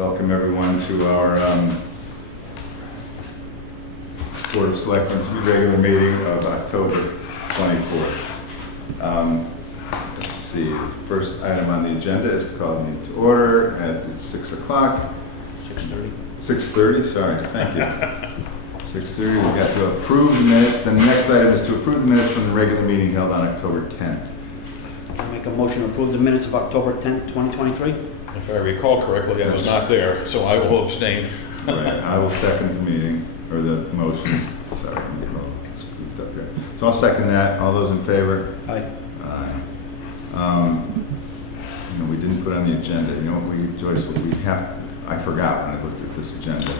welcome everyone to our Board of Selectmen's regular meeting of October 24th. Let's see, the first item on the agenda is to call the meeting to order at 6 o'clock. 6:30. 6:30, sorry, thank you. 6:30, we've got to approve the minutes. And the next item is to approve the minutes from the regular meeting held on October 10th. I make a motion to approve the minutes of October 10th, 2023. If I recall correctly, I was not there, so I will abstain. Right, I will second the meeting, or the motion. Sorry, I'm getting a little spoofed up here. So I'll second that. All those in favor? Aye. Aye. We didn't put on the agenda. You know what, Joyce, I forgot when I looked at this agenda.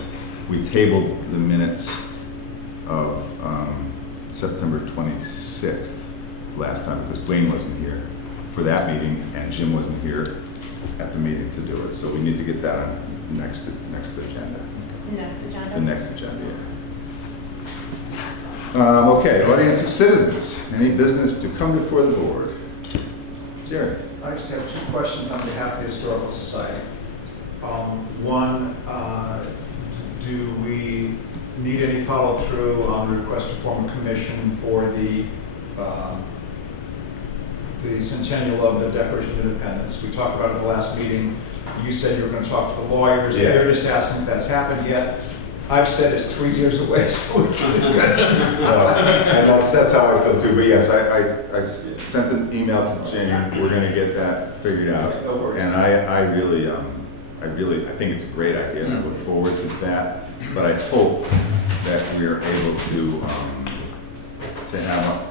We tabled the minutes of September 26th last time because Wayne wasn't here for that meeting and Jim wasn't here at the meeting to do it. So we need to get that on next agenda. The next agenda? The next agenda, yeah. Okay, audience of citizens. Any business to come before the board? Jerry? I just have two questions on behalf of the Historical Society. One, do we need any follow-through on the request to form a commission for the centennial of the Declaration of Independence? We talked about it at the last meeting. You said you were going to talk to the lawyers. Yeah. They're just asking if that's happened yet. I've said it's 3 years away, so we can't. And that's how I feel too, but yes, I sent an email to Jane, we're gonna get that figured out. No worries. And I really think it's a great idea, and I look forward to that, but I hope that we're able to have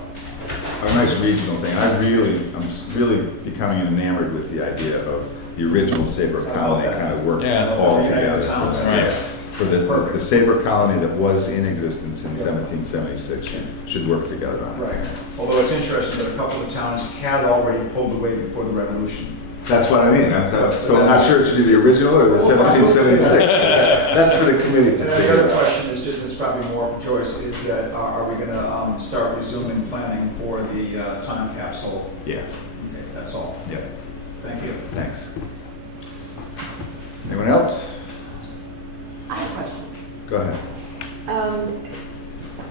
a nice regional thing. I'm just really becoming enamored with the idea of the original Sabre Colony kind of working Yeah. all Yeah, together. towns. Right. For the Sabre Colony that was in existence in 1776 should work together on it. Right. Although it's interesting that a couple of towns had already pulled away before the revolution. That's what I mean. So I'm not sure it should be the original or the 1776. That's for the committee to And the figure other out. question is just, it's probably more for Joyce, is that are we going to start resuming planning for the time capsule? Yeah, Okay, that's all. yeah, Thank you. thanks. Anyone else? I have a question. Go ahead.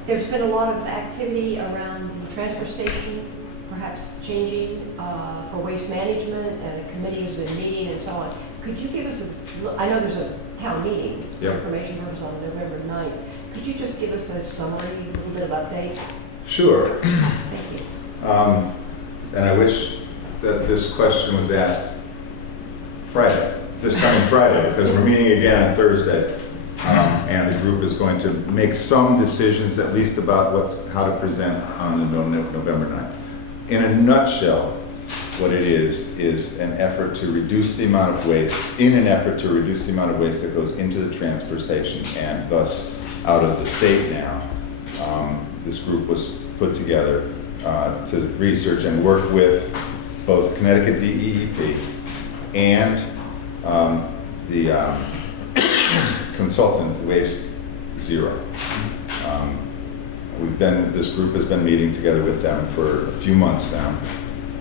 There's been a lot of activity around the transfer station, perhaps changing for waste management, and a committee has been meeting and so on. Could you give us I know there's a town meeting for Yep. information purposes on November 9th. Could you just give us a summary, a little bit of update? Sure. Thank you. And I wish that this question was asked Friday, this coming Friday, because we're meeting again on Thursday. And the group is going to make some decisions, at least about how to present on the November 9th. In a nutshell, what it is an effort to reduce the amount of waste, that goes into the transfer station and thus out of the state now. This group was put together to research and work with both Connecticut DEEP and the consultant, Waste Zero. This group has been meeting together with them for a few months now.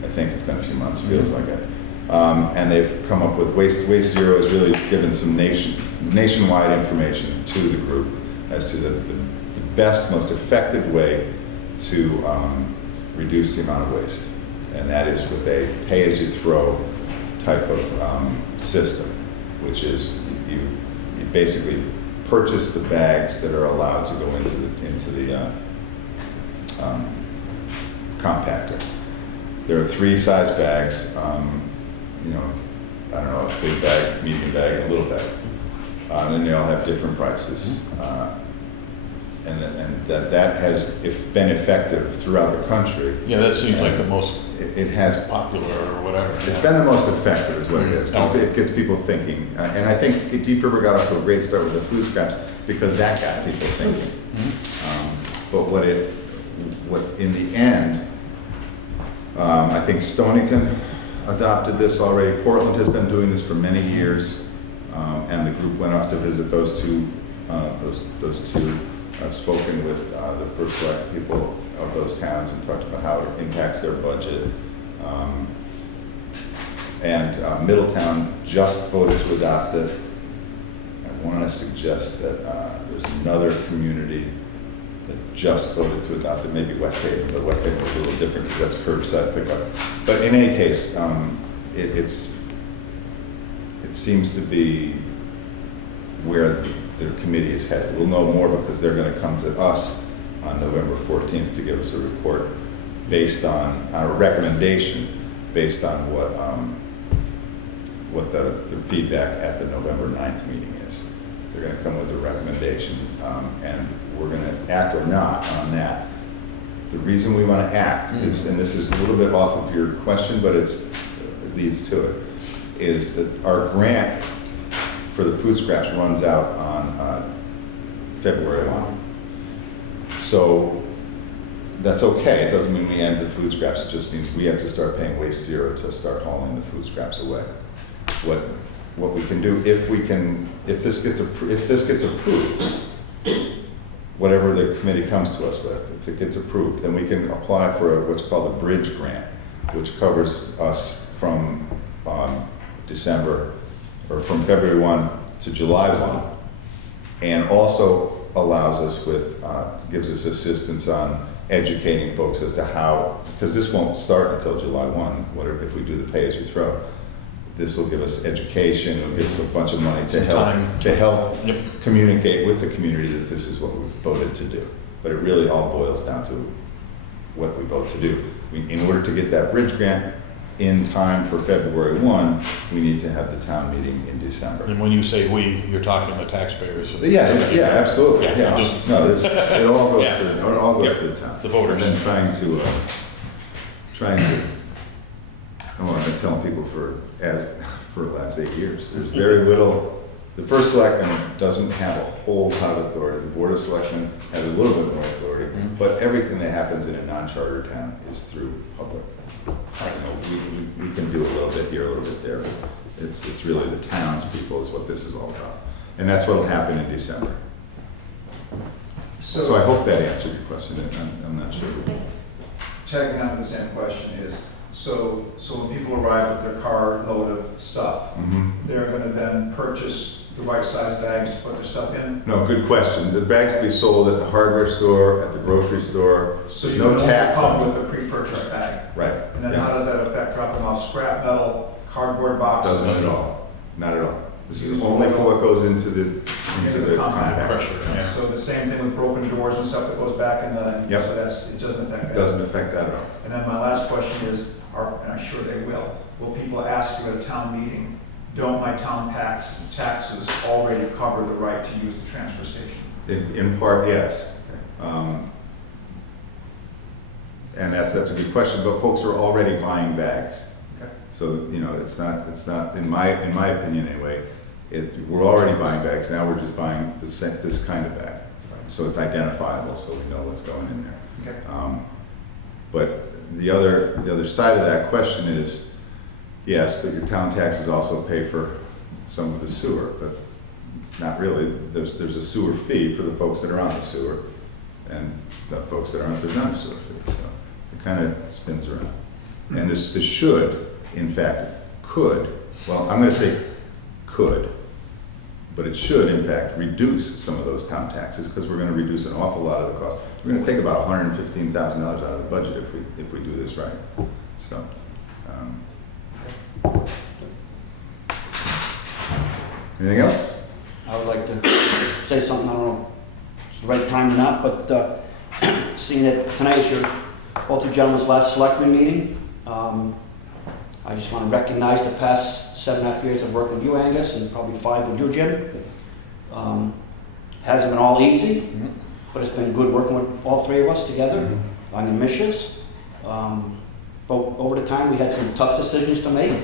I think it's been a few months, feels like it. And they've come up with Waste Zero has really given some nationwide information to the group as to the best, most effective way to reduce the amount of waste. And that is with a pay-as-you-throw type of system, which is you basically purchase the bags that are allowed to go into the compactor. There are 3 size bags, I don't know, a big bag, medium bag, and a little bag. And they all have different prices. And that has been effective throughout the country. Yeah, that seems like the most It has popular or whatever. It's been the most effective is what it is. Okay. It gets people thinking. And I think Deep River got off to a great start with the food scraps because that got people thinking. But what in the end, I think Stonington adopted this already. Portland has been doing this for many years. And the group went off to visit those two. I've spoken with the first select people of those towns and talked about how it impacts their budget. And Middletown just voted to adopt it want to suggest that there's another community that just voted to adopt it, maybe West Haven, but West Haven was a little different because that's curbside pickup. But in any case, it seems to be where the committee is headed. We'll know more because they're going to come to us on November 14th to give us a report based on a recommendation based on what the feedback at the November 9th meeting is. They're going to come with a recommendation, and we're going to act or not on that. The reason we want to act is, and this is a little bit off of your question, but it leads to it, is that our grant for the food scraps runs out on February 1. So that's okay. It doesn't mean we end the food scraps. It just means we have to start paying Waste Zero to start hauling the food scraps away. What we can do if this gets approved, whatever the committee comes to us with, if it gets approved, then we can apply for what's called a bridge grant, which covers us from December, or from February 1 to July 1, and also allows us gives us assistance on educating folks as to how, because this won't start until July 1, if we do the pay-as-you-throw. This will give us education, it'll give us a bunch of money to help Yep. communicate with the community that this is what we've voted to do. But it really all boils down to what we vote to do. In order to get that bridge grant in time for February 1, we need to have the town meeting in December. And when you say we, you're talking the taxpayers. Yeah, absolutely, Yeah, yeah. just- No, it all goes Yeah. it all goes Yep. to the town. The voters. And then I've been telling people for the last 8 years, there's very little, the first selectman doesn't have a whole lot of authority. The board of selectmen has a little bit more authority, but everything that happens in a non-charter town is through public. We can do a little bit here, a little bit there, but it's really the townspeople is what this is all about. And that's what'll happen in December. So I hope that answered your question. I'm not sure. Tagging on to the same question is, so when people arrive with their car load of stuff, they're gonna then purchase the right size bags to put their stuff in? No, good question. The bags will be sold at the hardware store, at the grocery store. So There's you no don't tax come on it. with a pre-purchased bag? Right. And then Yeah. how does that affect dropping off scrap metal, cardboard boxes? Doesn't at all. Not at all. This is only for what goes into the compact. Pressure, yeah. So the same thing with broken doors and stuff that goes back in the, Yep. so it doesn't affect It that? doesn't affect that at all. And then my last question is, and I'm sure they will people ask you at a town meeting, don't my town taxes already cover the right to use the transfer station? In part, yes. And that's a good question, but folks are already buying bags. Okay. So, it's not, in my opinion anyway, we're already buying bags, now we're just buying this kind of bag. So it's identifiable, so we know what's going in there. Okay. But the other side of that question is, yes, but your town taxes also pay for some of the sewer, but not really. There's a sewer fee for the folks that are on the sewer, and the folks that aren't, there's not a sewer fee, so it kind of spins around. And this should, in fact, I'm gonna say could, but it should, in fact, reduce some of those town taxes, because we're gonna reduce an awful lot of the cost. We're gonna take about $115,000 out of the budget if we do this right. So, anything else? I would like to say something, I don't know if it's the right time or not, but seeing that tonight is both your gentlemen's last selectman meeting, I just want to recognize the past 7.5 years of working with you, Angus, and probably 5 with you, Jim. Hasn't been all easy, but it's been good working with all 3 of us together on the missions. But over the time, we had some tough decisions to make,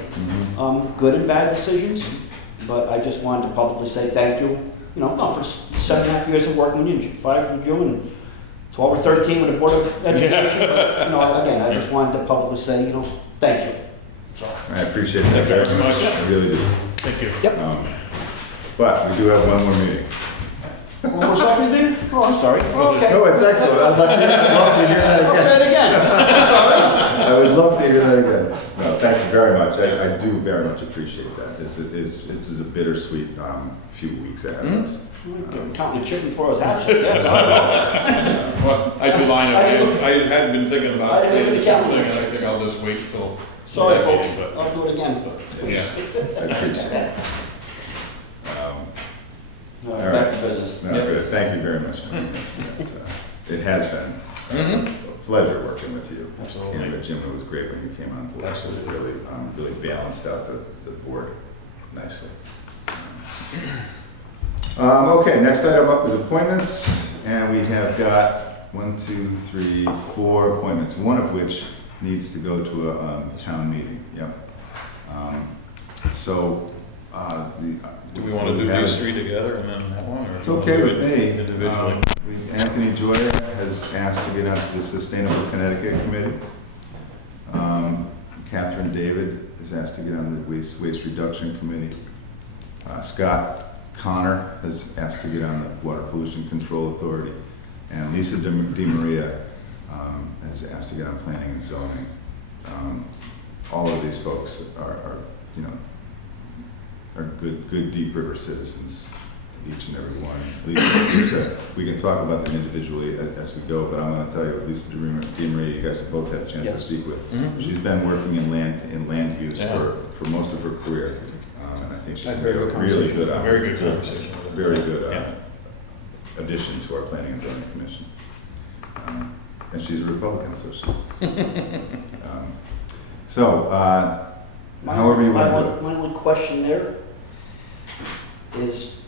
good and bad decisions. But I just wanted to publicly say thank you, for 7.5 years of working with you, 5 with you, and 12 or 13 with the Board of Education. But, again, I just wanted to publicly say, thank you. So. I appreciate that very much. I really do. Thank you. Yep. But we do have one more meeting. One more second, then? Oh, I'm sorry. Okay. No, it's excellent. I'd love to hear that I'll again. say it again. I would love to hear that again. No, thank you very much. I do very much appreciate that. This is a bittersweet few weeks ahead of us. Counting the chicken for his house, yes. Well, I'd be lying if I hadn't been thinking about I saying agree the with same you. thing, and I think I'll just wait until. Sorry, that folks, meeting, I'll do it again. but, yeah. I appreciate it. All right, back to business. No, good. Thank you very much. It has been a pleasure working with you. Absolutely. And Jim, it was great when you came on board. Absolutely. It really balanced out the board nicely. Okay, next item up is appointments, and we have got 1, 2, 3, 4 appointments, one of which needs to go to a town meeting. Yep. Do we want to do these three together and then that one, or? It's okay with me. Individually. Anthony Joya has asked to get onto the Sustainable Connecticut Committee. Catherine David is asked to get on the Waste Reduction Committee. Scott Connor has asked to get on the Water Pollution Control Authority. And Lisa DiMaria has asked to get on Planning and Zoning. All of these folks are good Deep River citizens, each and every one. Lisa, we can talk about them individually as we go, but I'm going to tell you, Lisa DiMaria, you guys have both had a chance to speak with. Mhm. She's been working in land use Yeah. for most of her career, and I think she's Had a very good really good, A very good conversation. with her. very good Yeah. addition to our Planning and Zoning Commission. And she's a Republican, so she's. However you want to do it. My only question there is,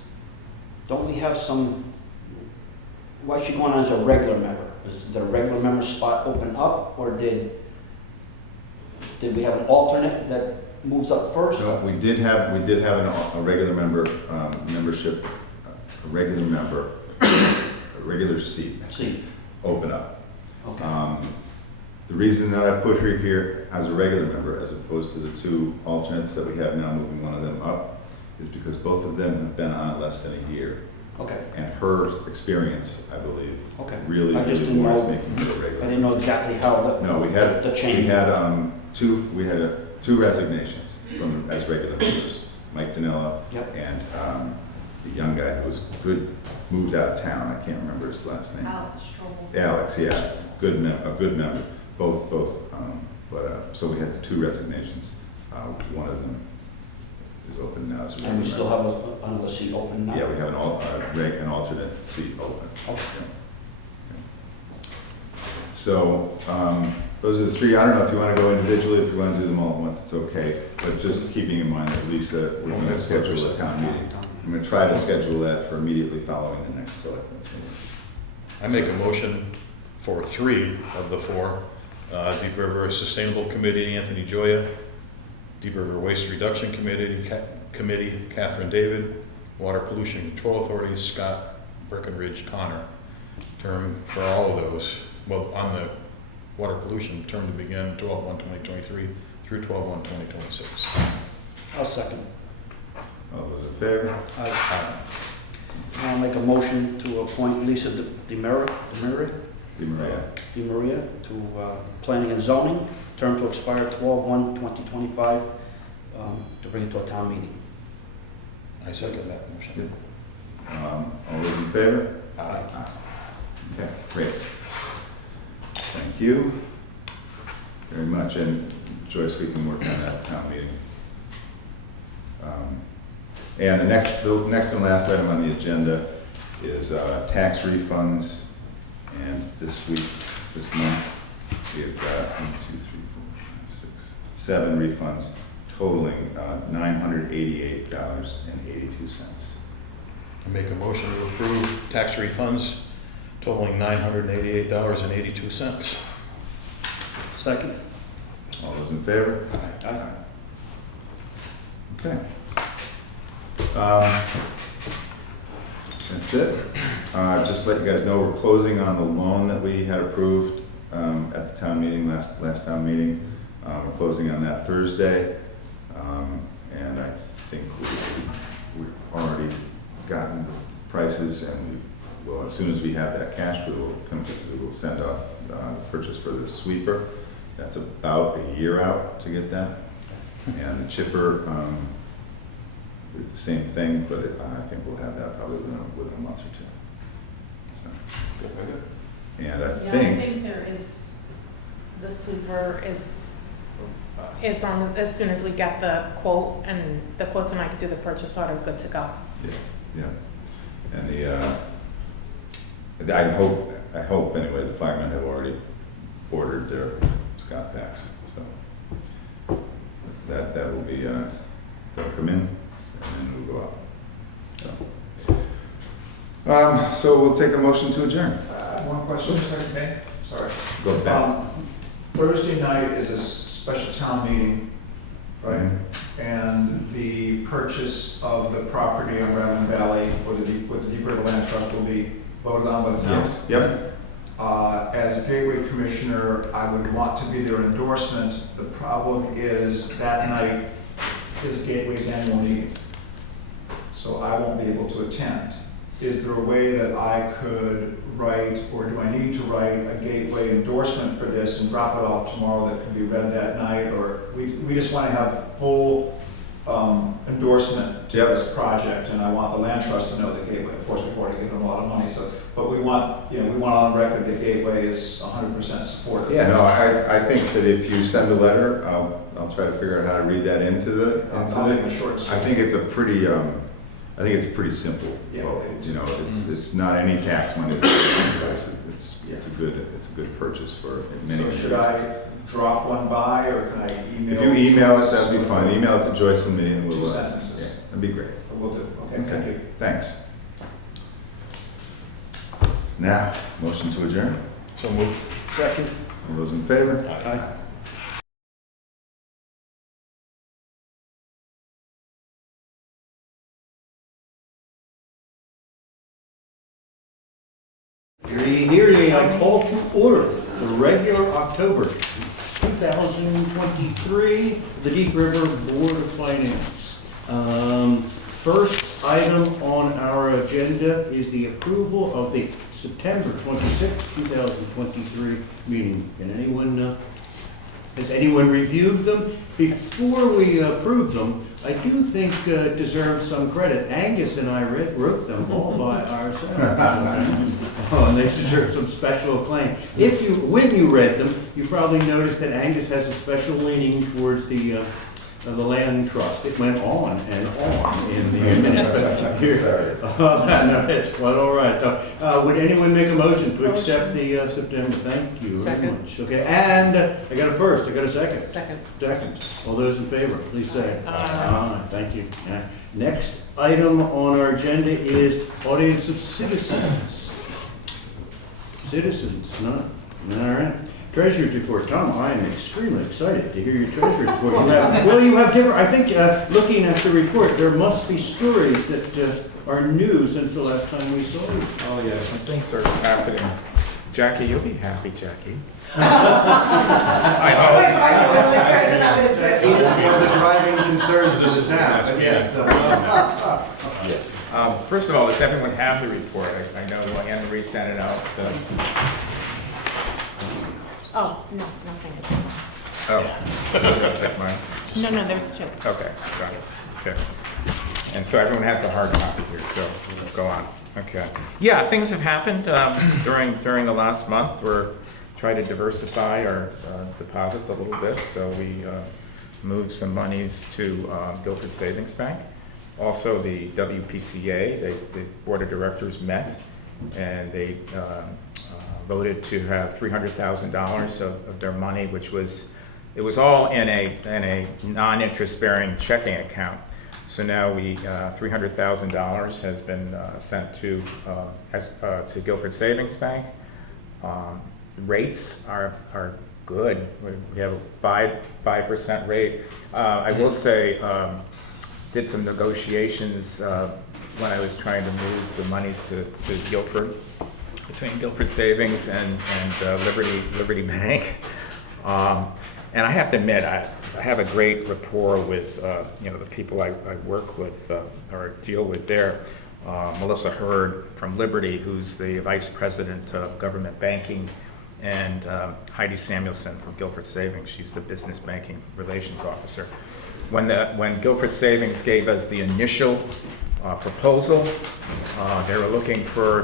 don't we have why is she going on as a regular member? Is the regular member spot open up, or did we have an alternate that moves up first? So we did have a regular member, membership, a regular seat See, open up. okay, The reason that I've put her here as a regular member, as opposed to the two alternates that we have now, moving one of them up, is because both of them have been on less than a year. okay, And her experience, I believe, okay. really I just didn't warrants know- making her a I regular. didn't know exactly how No, we had two resignations from as regular members. Mike Danella Yep. and the young guy who was good, moved out of town. I can't remember his last name. Alex Strobel. Alex, yeah, a good member. Both. So we had the two resignations. One of them is open now as a regular And we still member. have another seat open now? Yeah, we have an alternate seat open. Okay. Yeah. So, those are the three. I don't know if you want to go individually, if you want to do them all at once, it's okay. But just keeping in mind that Lisa, we're going to schedule a town meeting. I'm going to try to schedule that for immediately following the next selectmen's meeting. I make a motion for 3 of the 4. Deep River Sustainable Committee, Anthony Joya. Deep River Waste Reduction Committee, Catherine David. Water Pollution Control Authority, Scott Breckenridge Connor. Term for all of those, well, on the water pollution, term to begin 12/1/2023 through 12/1/2026. I'll second. All those in favor? I'll make a motion to appoint Lisa DiMaria DiMaria. to Planning and Zoning, term to expire 12/1/2025, to bring it to a town meeting. I second that motion. All those in favor? Aye. Okay, great. Thank you very much. And Joyce, we can work on that town meeting. And the next and last item on the agenda is tax refunds. And this month, we've got 7 refunds totaling $988.82. I make a motion to approve tax refunds totaling $988.82. Second? All those in favor? Aye. Okay. That's it. Just let you guys know, we're closing on the loan that we had approved at the town meeting, last town meeting. We're closing on that Thursday. And I think we've already gotten the prices, and as soon as we have that cash, we will send off purchase for the sweeper. That's about a year out to get that. And the chipper, is the same thing, but I think we'll have that probably within a month or two. So, and I Yeah, I think, think there is, the sweeper is on, as soon as we get the quote and the quotes and I can do the purchase order, good to go. yeah. And I hope anyway, the firemen have already ordered their Scott packs, so that will be, they'll come in and then we'll go out. So we'll take a motion to adjourn. One question, if I may, sorry. Go back. Thursday night is a special town meeting, right? Mm-hmm. And the purchase of the property on Raven Valley with the Deep River Land Trust will be voted on by the town. Yes, yep. As Gateway Commissioner, I would want to be their endorsement. The problem is that night is Gateway's annual meeting, so I won't be able to attend. Is there a way that I could write, or do I need to write a Gateway endorsement for this and drop it off tomorrow that can be read that night? Or we just want to have full endorsement to this project, and I want the land trust to know that Gateway, of course, we've already given them a lot of money, so, but we want on record that Gateway is 100% supportive. Yeah, no, I think that if you send a letter, I'll try to figure out how to read that into the. I'll make it short and I sweet. think it's a pretty, pretty simple. Yeah. vote. It's not any tax money. It's a good purchase for many. So should I drop one by, or can I email? If you email it, that'd be fine. Email it to Joyce and me, and we'll. Two sentences. Yeah, that'd be great. Will do. Okay, thank you. Thanks. Now, motion to adjourn. So moved. Second. All those in favor? Aye. Hear ye, I call to order the regular October 2023, the Deep River Board of Finance. First item on our agenda is the approval of the September 26, 2023 meeting. Has anyone reviewed them? Before we approve them, I do think deserve some credit. Angus and I wrote them all by ourselves. And they deserve some special acclaim. When you read them, you probably noticed that Angus has a special leaning towards the land trust. It went on and on in the minutes, but here, no, it's quite all right. So, would anyone make a motion to accept the September? Thank you very Second. much. Okay, and I got a first. I got a second. Second. Second. All those in favor, please say. Aye. Thank you. Next item on our agenda is audience of citizens. Citizens, no? All right. Treasurer's report. Tom, I am extremely excited to hear your treasurer's report. You have different, I think, looking at the report, there must be stories that are new since the last time we saw you. Oh, yeah, some things are happening. Jackie, you'll be happy, Jackie. I That is one of the driving concerns of the town. Yes. hope. First of all, does everyone have the report? I know Anne Marie sent it out. Oh, no, nothing. Oh, that's mine. No, there's two. Okay, got it. Okay. And so everyone has the hard copy here, so we'll go on. Okay. Yeah, things have happened during the last month. We're trying to diversify our deposits a little bit, so we moved some monies to Guilford Savings Bank. Also, the WPCA, the Board of Directors met, and they voted to have $300,000 of their money, which was, it was all in a non-interest bearing checking account. So now $300,000 has been sent to Guilford Savings Bank. Rates are good. We have a 5% rate. I will say, did some negotiations when I was trying to move the monies to Guilford, between Guilford Savings and Liberty Bank. And I have to admit, I have a great rapport with the people I work with or deal with there. Melissa Hurd from Liberty, who's the Vice President of Government Banking, and Heidi Samuelson from Guilford Savings. She's the Business Banking Relations Officer. when Guilford Savings gave us the initial proposal, we were looking to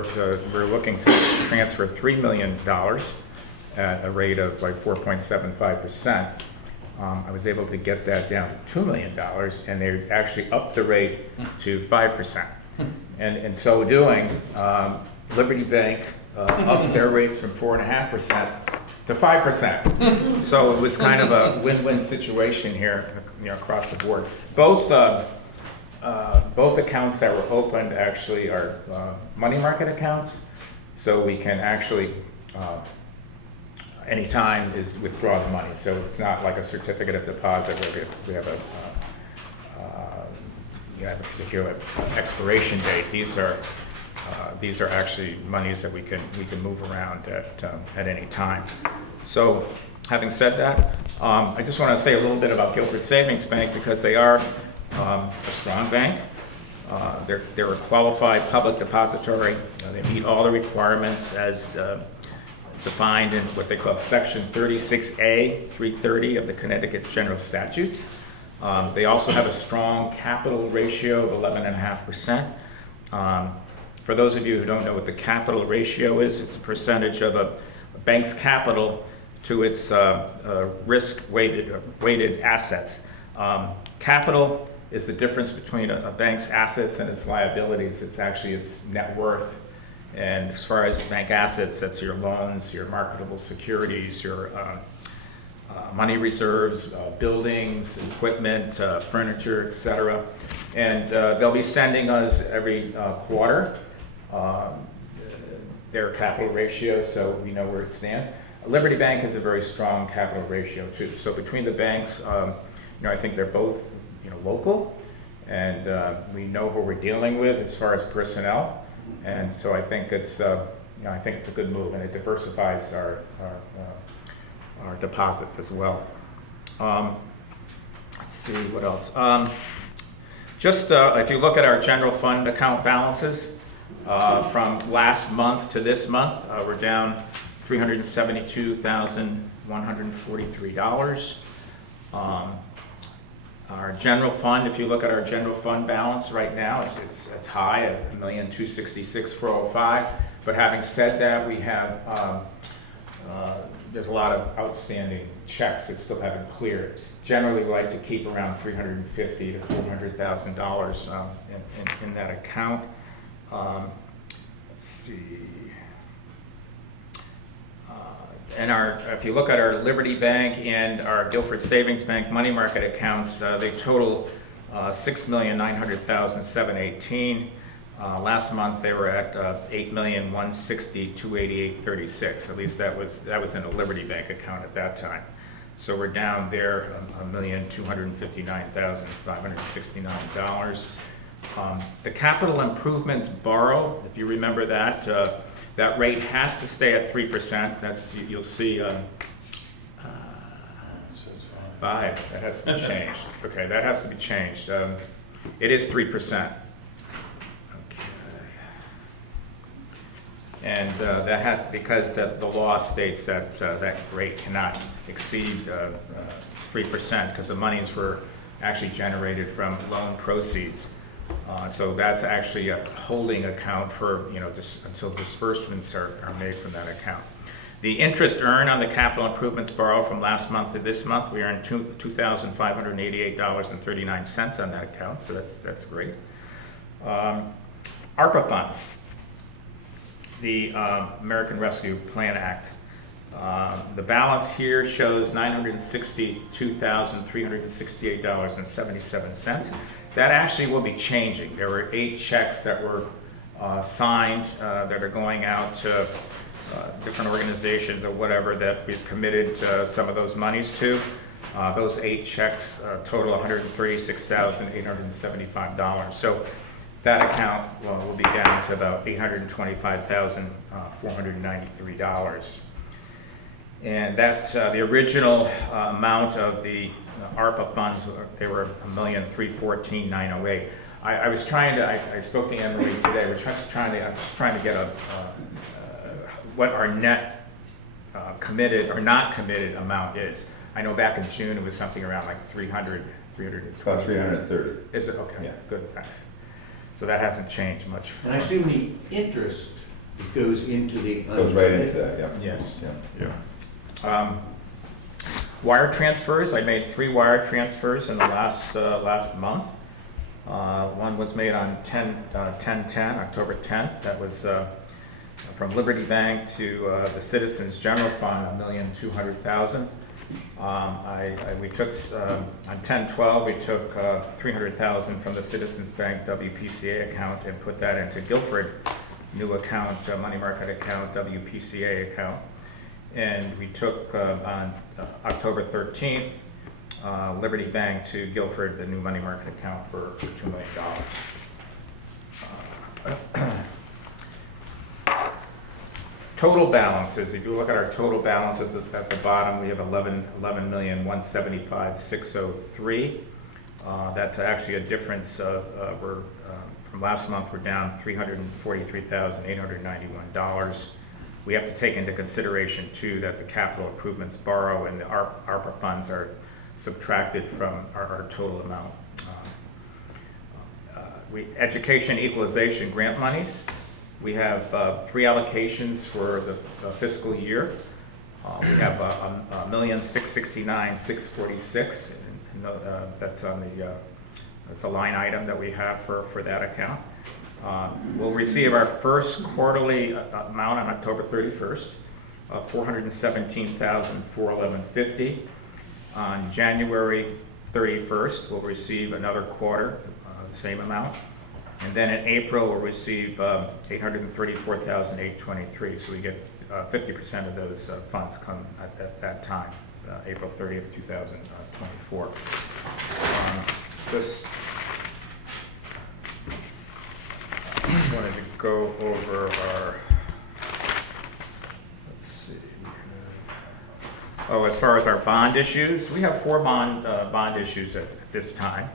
transfer $3 million at a rate of like 4.75%. I was able to get that down to $2 million, and they actually upped the rate to 5%. And in so doing, Liberty Bank upped their rates from 4.5% to 5%. So it was kind of a win-win situation here, across the board. Both accounts that were opened actually are money market accounts, so we can actually anytime is withdraw the money. So it's not like a certificate of deposit where we have a particular expiration date. These are actually monies that we can move around at any time. So having said that, I just want to say a little bit about Guilford Savings Bank because they are a strong bank. They're a qualified public depository. They meet all the requirements as defined in what they call Section 36A 330 of the Connecticut General Statutes. They also have a strong capital ratio of 11.5%. For those of you who don't know what the capital ratio is, it's a percentage of a bank's capital to its risk-weighted assets. Capital is the difference between a bank's assets and its liabilities. It's actually its net worth. And as far as bank assets, that's your loans, your marketable securities, your money reserves, buildings, equipment, furniture, etc. And they'll be sending us every quarter their capital ratio, so we know where it stands. Liberty Bank has a very strong capital ratio too. So between the banks, I think they're both local, and we know who we're dealing with as far as personnel. And so I think it's a good move, and it diversifies our deposits as well. Let's see what else. If you look at our general fund account balances from last month to this month, we're down $372,143. Our general fund, if you look at our general fund balance right now, it's high at $1,266,405. But having said that, we have there's a lot of outstanding checks that still haven't cleared. Generally, we like to keep around $350,000 to $400,000 in that account. Let's see. If you look at our Liberty Bank and our Guilford Savings Bank money market accounts, they total $6,900,718. Last month they were at $8,160,288.36. At least that was in a Liberty Bank account at that time. So we're down there $1,259,569. The capital improvements borrow, if you remember that. That rate has to stay at 3%. You'll see 5. That has to be changed. Okay, that has to be changed. It is 3%. Okay. And that has because the law states that that rate cannot exceed 3% because the monies were actually generated from loan proceeds. So that's actually a holding account for, just until disbursements are made from that account. The interest earned on the capital improvements borrow from last month to this month, we earned $2,588.39 on that account, so that's great. ARPA funds, the American Rescue Plan Act. The balance here shows $962,368.77. That actually will be changing. There were 8 checks that were signed that are going out to different organizations or whatever that we've committed some of those monies to. Those 8 checks total $136,875. So that account will be down to about $825,493. And that's the original amount of the ARPA funds. They were $1,314,908. I was trying to. I spoke to Emily today. I'm just trying to get what our net committed or not committed amount is. I know back in June it was something around like $300 It's about 330. Is it? Okay, Yeah. good, thanks. So that hasn't changed much. And I assume the interest goes into the. Goes right into that, yeah. Yes. Yeah. Yeah. Wire transfers, I made 3 wire transfers in the last month. One was made on 10/10, October 10th. That was from Liberty Bank to the Citizens General Fund, $1,200,000. We took, on 10/12, we took $300,000 from the Citizens Bank WPCA account and put that into Guilford, new account, money market account, WPCA account. And we took on October 13th, Liberty Bank to Guilford, the new money market account for $2 million. Total balances, if you look at our total balances at the bottom, we have $11,175,603. That's actually a difference of, from last month, we're down $343,891. We have to take into consideration too that the capital improvements borrow and the ARPA funds are subtracted from our total amount. Education equalization grant monies. We have 3 allocations for the fiscal year. We have $1,669,646, and that's on the that's a line item that we have for that account. We'll receive our first quarterly amount on October 31st, $417,411.50. On January 31st, we'll receive another quarter, the same amount. And then in April, we'll receive $834,823. So we get 50% of those funds come at that time, April 30th, 2024. Just wanted to go over our, let's see. Oh, as far as our bond issues, we have 4 bond issues at this time.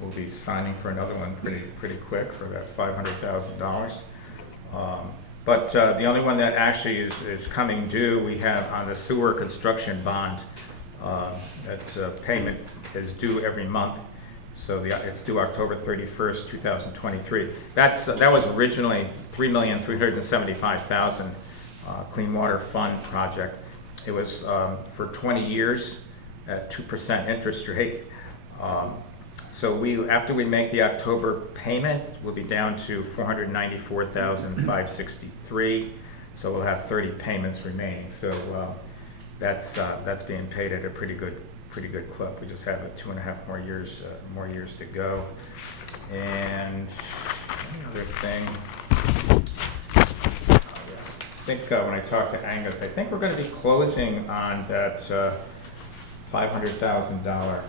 We'll be signing for another one pretty quick for about $500,000. But the only one that actually is coming due, we have on the sewer construction bond. That payment is due every month. So it's due October 31st, 2023. That was originally $3,375,000 Clean Water Fund project. It was for 20 years at 2% interest rate. So after we make the October payment, we'll be down to $494,563. So we'll have 30 payments remaining. So that's being paid at a pretty good clip. We just have 2.5 more years to go. And another thing, I think when I talked to Angus, I think we're going to be closing on that $500,000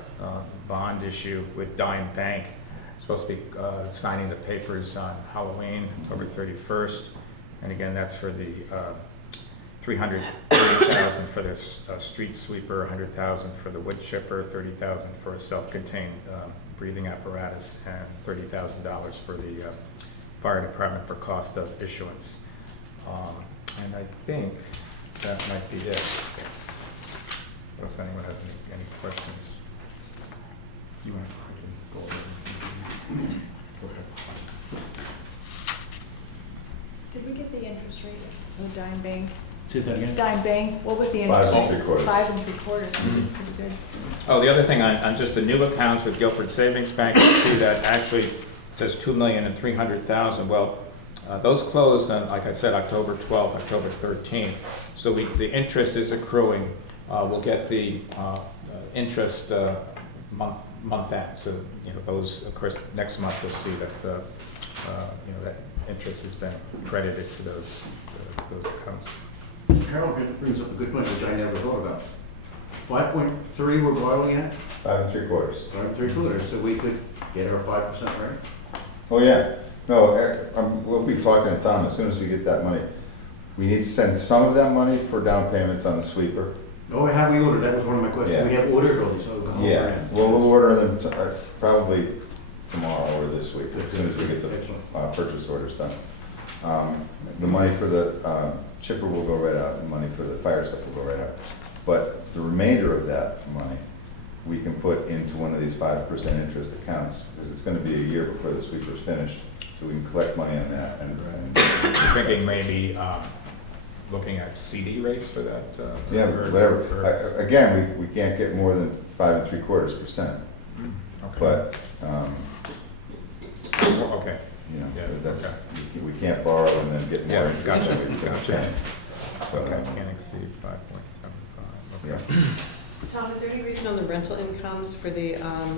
bond issue with Dime Bank. Supposed to be signing the papers on Halloween, October 31st. And again, that's for the $330,000 for the street sweeper, $100,000 for the wood chipper, $30,000 for a self-contained breathing apparatus, and $30,000 for the fire department for cost of issuance. And I think that might be it. Unless anyone has any questions. You want to go over? Go ahead. Did we get the interest rate of Dime Bank? Say that again? Dime Bank, what was the 5 interest? 3/4. 5 3/4, that's pretty good. Oh, the other thing on just the new accounts with Guilford Savings Bank, you see that actually says $2,300,000. Well, those closed on, like I said, October 12th, October 13th. So the interest is accruing. We'll get the interest month end. So those, of course, next month we'll see that that interest has been credited to those accounts. Carol brings up a good point, which I never thought about. 5.3 we're borrowing at, 5 3/4. 5 3/4, so we could get our 5% rate. Oh, yeah. No, we'll be talking to Tom as soon as we get that money. We need to send some of that money for down payments on the sweeper. Oh, have we ordered? That was one of my questions. Yeah. We have ordered all these. Yeah, well, we'll order them probably tomorrow or this week, as soon as we get the purchase orders done. The money for the chipper will go right out, and money for the fire stuff will go right out. But the remainder of that money we can put into one of these 5% interest accounts, because it's gonna be a year before the sweeper's finished, so we can collect money on that and You're thinking maybe looking at CD rates for that? yeah, or- whatever. or- Again, we can't get more than 5 3/4%, Okay. but, Okay, you know, Yeah, that's, we can't borrow and then get more Yeah, interest. gotcha, than we gotcha. can. But, okay, can't exceed 5.75, yeah. okay. Tom, is there any reason on the rental incomes for the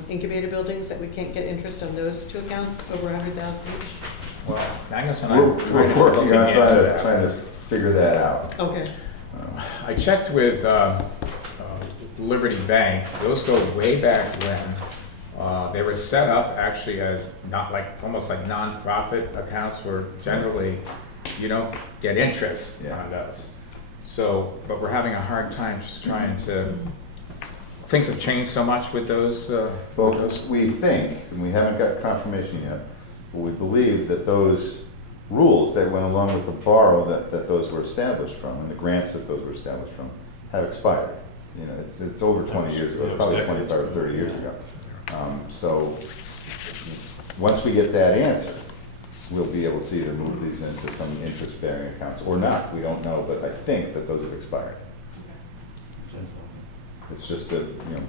incubator buildings that we can't get interest on those two accounts over 100,000 each? Well, Angus and I We're were working looking on into that. trying to figure that out. Okay. I checked with Liberty Bank, those go way back when. They were set up actually as not like, almost like nonprofit accounts where generally you don't get interest Yeah. on those. So, but we're having a hard time just trying to, things have changed so much with those. Well, we think, and we haven't got confirmation yet, but we believe that those rules that went along with the borrow that those were established from, and the grants that those were established from, have expired. You know, it's over 20 years ago, probably 25 or 30 years ago. So, once we get that answer, we'll be able to either move these into some interest-bearing accounts or not, we don't know, but I think that those have expired. It's just that, you know,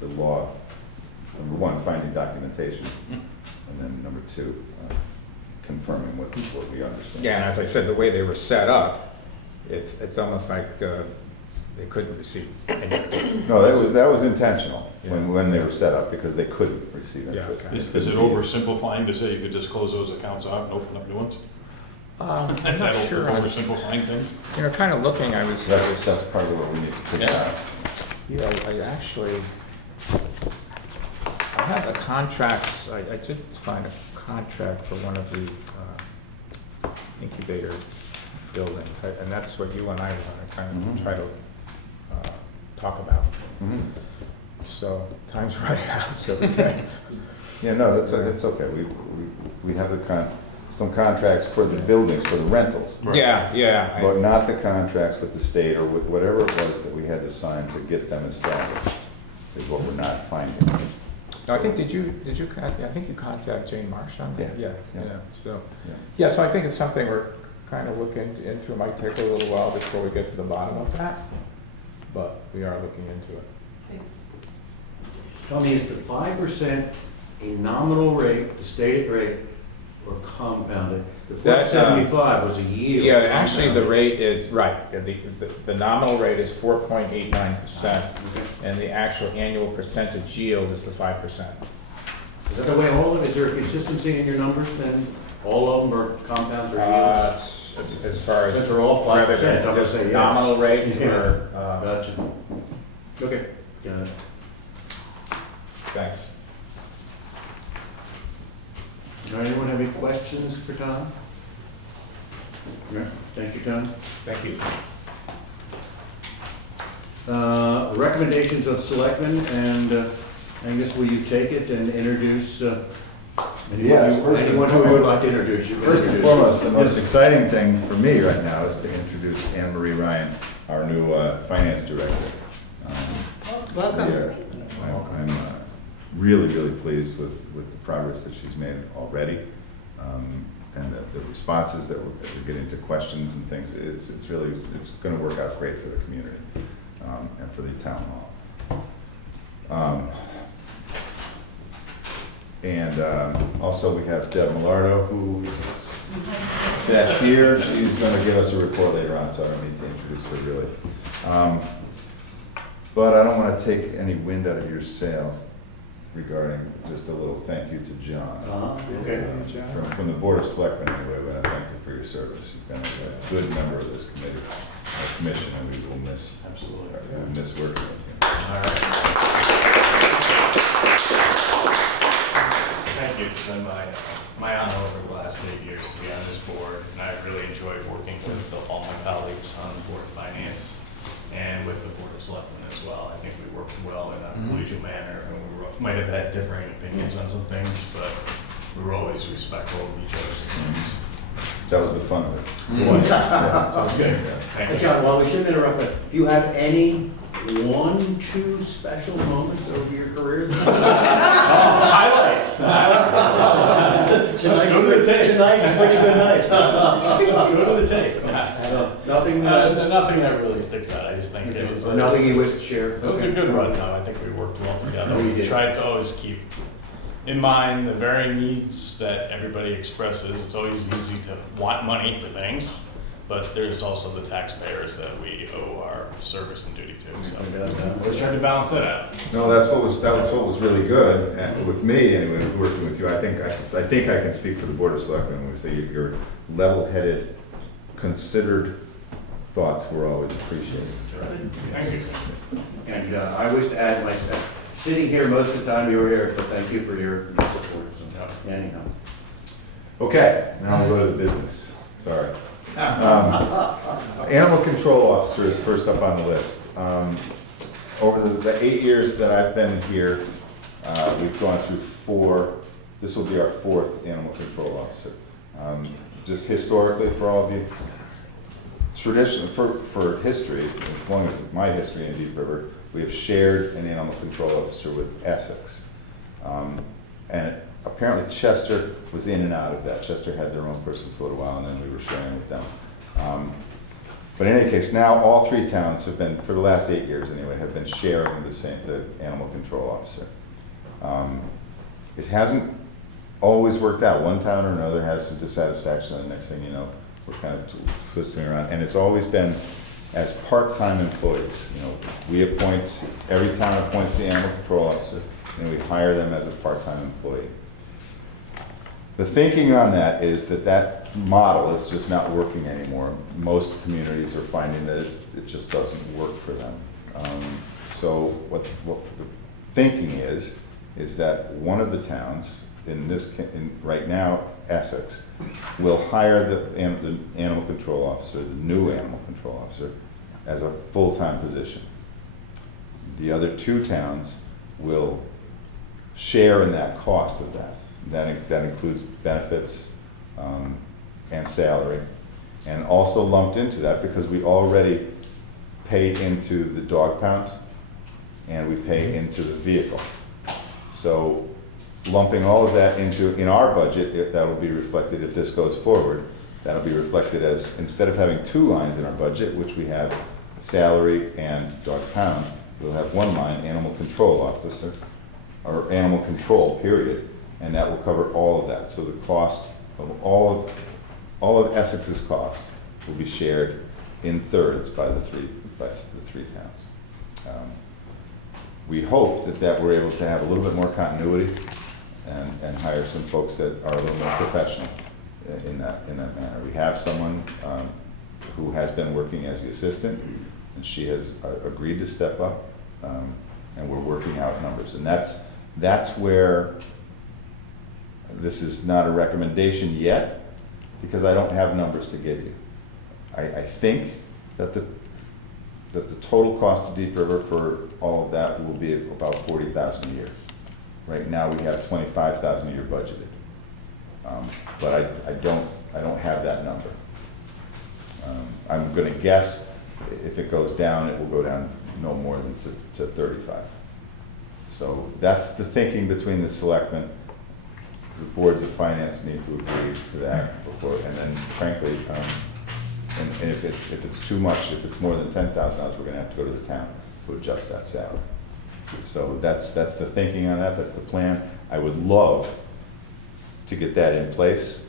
the law, number one, finding documentation, and then number two, confirming what we understand. Yeah, and as I said, the way they were set up, it's almost like they couldn't receive interest. No, that was intentional, when they were set up, because they couldn't receive Yeah, interest. okay. Is it oversimplifying to say you could just close those accounts out and open up new ones? I'm Is that not sure. oversimplifying things? You know, kind of looking, I was. That's part of what we need to figure Yeah. out. Yeah, I actually, I have the contracts, I did find a contract for one of the incubator buildings, and that's what you and I want to kind Mhm. of try to talk about. Mhm. So, time's running out, so we can. Yeah, no, that's okay, we have some contracts for the buildings, for the rentals, Yeah, but not the contracts with the state or with whatever it was that we had to sign to get them established, is what we're not finding. No, I think, I think you contacted Jane Marsh on that? Yeah, Yeah, yeah. so, Yeah. yeah, so I think it's something we're kind of looking into, it might take a little while before we get to the bottom of that, but we are looking into it. Tell me, is the 5% a nominal rate, the stated rate, or compounded? The That, 475 was a yield. Yeah, actually, the rate is, right, the nominal rate is 4.89%, and the actual annual percentage yield is the 5%. Is that the way all of it, is there a consistency in your numbers then? All of them are compounds or yields? As far as. Since they're all 5%, whether they're I'm gonna just say yes. nominal rates Yeah. or, Gotcha. Okay, got it. thanks. All right, anyone have any questions for Tom? No? Thank you, Tom. Thank you. Recommendations of selectmen, and Angus, will you take it and introduce Yes, first and anyone who would foremost. like to introduce you? First and foremost, the most Yes. exciting thing for me right now is to introduce Anne Marie Ryan, our new finance director. We Welcome. are- I'm really, really pleased with the progress that she's made already, and the responses that we're getting to questions and things. It's really, it's going to work out great for the community and for the town hall. And also we have Deb Millardo, who is back here. She's going to give us a report later on, so I don't need to introduce her really. But I don't want to take any wind out of your sails regarding just a little thank you to John. Okay. From the Board of Selectmen anyway, we want to thank you for your service. You've been a good member of this commission, and we will miss, Absolutely. we'll miss working with you. Thank you. It's been my honor over the last 8 years to be on this board, and I've really enjoyed working with all my colleagues on the Board of Finance and with the Board of Selectmen as well. I think we worked well in a collegial manner, and might have had differing opinions on some things, but we were always respectful of each other's opinions. That was the fun of it. Sounds good. Yeah. Thank Hey, you. John, while we shouldn't interrupt, but do you have any 2 special moments over your career? Highlights. Tonight's a pretty good night. Let's go to the tape. Nothing, Nothing that really sticks out. I just think it was. nothing you wish to share? It was a good run, though. I think we worked well together. We We did. tried to always keep in mind the varying needs that everybody expresses. It's always easy to want money for things, but there's also the taxpayers that we owe our service and duty to. So always trying to balance it out. No, that was what was really good, and with me, anyway, working with you, I think I can speak for the Board of Selectmen when we say your level-headed, considered thoughts were always appreciated. Thank you, sir. And I wish to add myself, sitting here most of the time you were here, but thank you for your support. So, anyhow. Okay, now we'll go to the business. Sorry. Animal control officer is first up on the list. Over the 8 years that I've been here, we've gone through 4, this will be our 4th animal control officer. Just historically, for all of you, tradition, for history, as long as my history in Deep River, we have shared an animal control officer with Essex. And apparently Chester was in and out of that. Chester had their own person for a little while, and then we were sharing with them. But in any case, now all 3 towns have been, for the last 8 years anyway, have been sharing the animal control officer. It hasn't always worked out. One town or another has some dissatisfaction, and the next thing you know, we're kind of twisting around. And it's always been as part-time employees. You know, we appoint, every town appoints the animal control officer, and we hire them as a part-time employee. The thinking on that is that model is just not working anymore. Most communities are finding that it just doesn't work for them. So what the thinking is that one of the towns, right now Essex, will hire the animal control officer, the new animal control officer, as a full-time position. The other 2 towns will share in that cost of that. That includes benefits and salary. And also lumped into that, because we already pay into the dog pound and we pay into the vehicle. So lumping all of that in our budget, that will be reflected, if this goes forward, that'll be reflected as, instead of having 2 lines in our budget, which we have salary and dog pound, we'll have 1 line, animal control officer, or animal control, period, and that will cover all of that. So the cost of all of Essex's cost will be shared in thirds by the three towns. We hope that we're able to have a little bit more continuity and hire some folks that are a little more professional in that manner. We have someone who has been working as the assistant, and she has agreed to step up, and we're working out numbers. And that's where this is not a recommendation yet, because I don't have numbers to give you. I think that the total cost of Deep River for all of that will be about $40,000 a year. Right now we have $25,000 a year budgeted, but I don't have that number. I'm going to guess if it goes down, it will go down no more than to 35. So that's the thinking between the selectmen. The boards of finance need to agree to that before, and then frankly, and if it's too much, if it's more than $10,000, we're going to have to go to the town to adjust that salary. So that's the thinking on that. That's the plan. I would love to get that in place.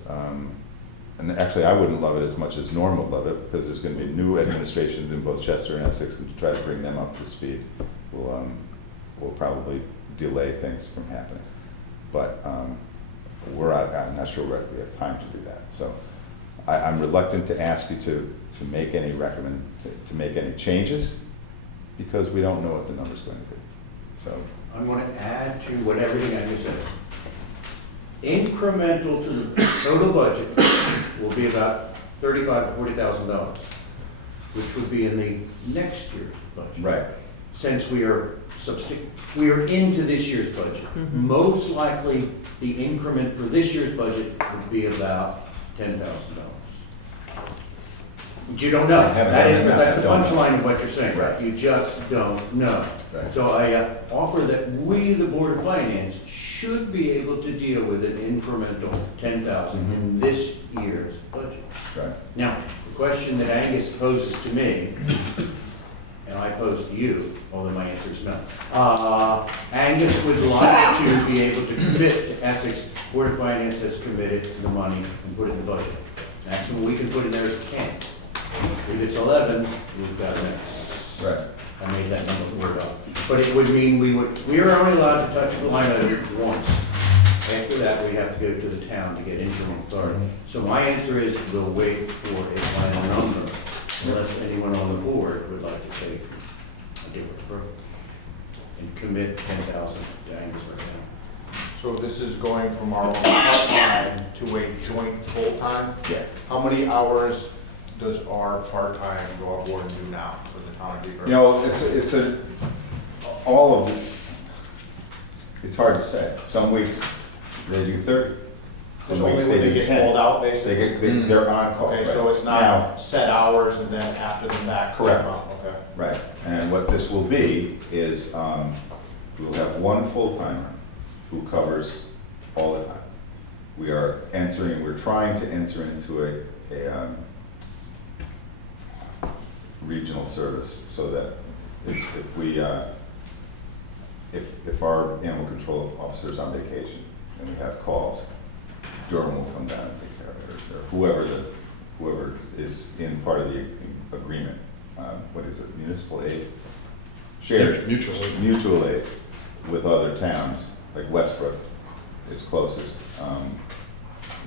And actually, I wouldn't love it as much as Norm would love it, because there's going to be new administrations in both Chester and Essex, and to try to bring them up to speed will probably delay things from happening. But I'm not sure we have time to do that. So I'm reluctant to ask you to make any to make any changes, because we don't know what the number's going to be. So I'm going to add to everything I just said. Incremental to the total budget will be about $35,000 to $40,000, which would be in the next year's budget. right. Since we are into this year's budget. Mm-hmm. Most likely, the increment for this year's budget would be about $10,000. But you don't know. I haven't That is, done that. that's the I don't know. punchline of what you're saying. Right. You just don't know. Right. So I offer that we, the Board of Finance, should be able to deal with an incremental 10,000 in this year's budget. Right. Now, the question that Angus poses to me, and I pose to you, although my answer is no. Angus would like to be able to commit to Essex, Board of Finance has committed the money and put it in the budget. Maximum we can put in there is 10. If it's 11, we've got a mess. Right. I made that number word up. But it would mean we are only allowed to touch the line item once. After that, we have to go to the town to get interim authority. So my answer is we'll wait for a final number unless anyone on the board would like to take a different approach and commit 10,000 to Angus right now. So this is going from our own part-time to a joint full-time? Yeah. How many hours does our part-time dog warden do now for the town of Deep River? You know, all of it, it's hard to say. Some weeks they do 30. It's Some weeks only when they they do get 10. called out, basically? They're on call. Okay, right. so it's Now, not set hours and then after the fact? Correct. Okay. right, and what this will be is, we'll have one full-timer who covers all the time. We're trying to enter into a regional service so that if our animal control officer's on vacation and we have calls, Durham will come down and take care of it, or whoever is in part of the agreement. What is it, municipal aid? Shared. Mutual aid. Mutual aid with other towns, like Westbrook is closest,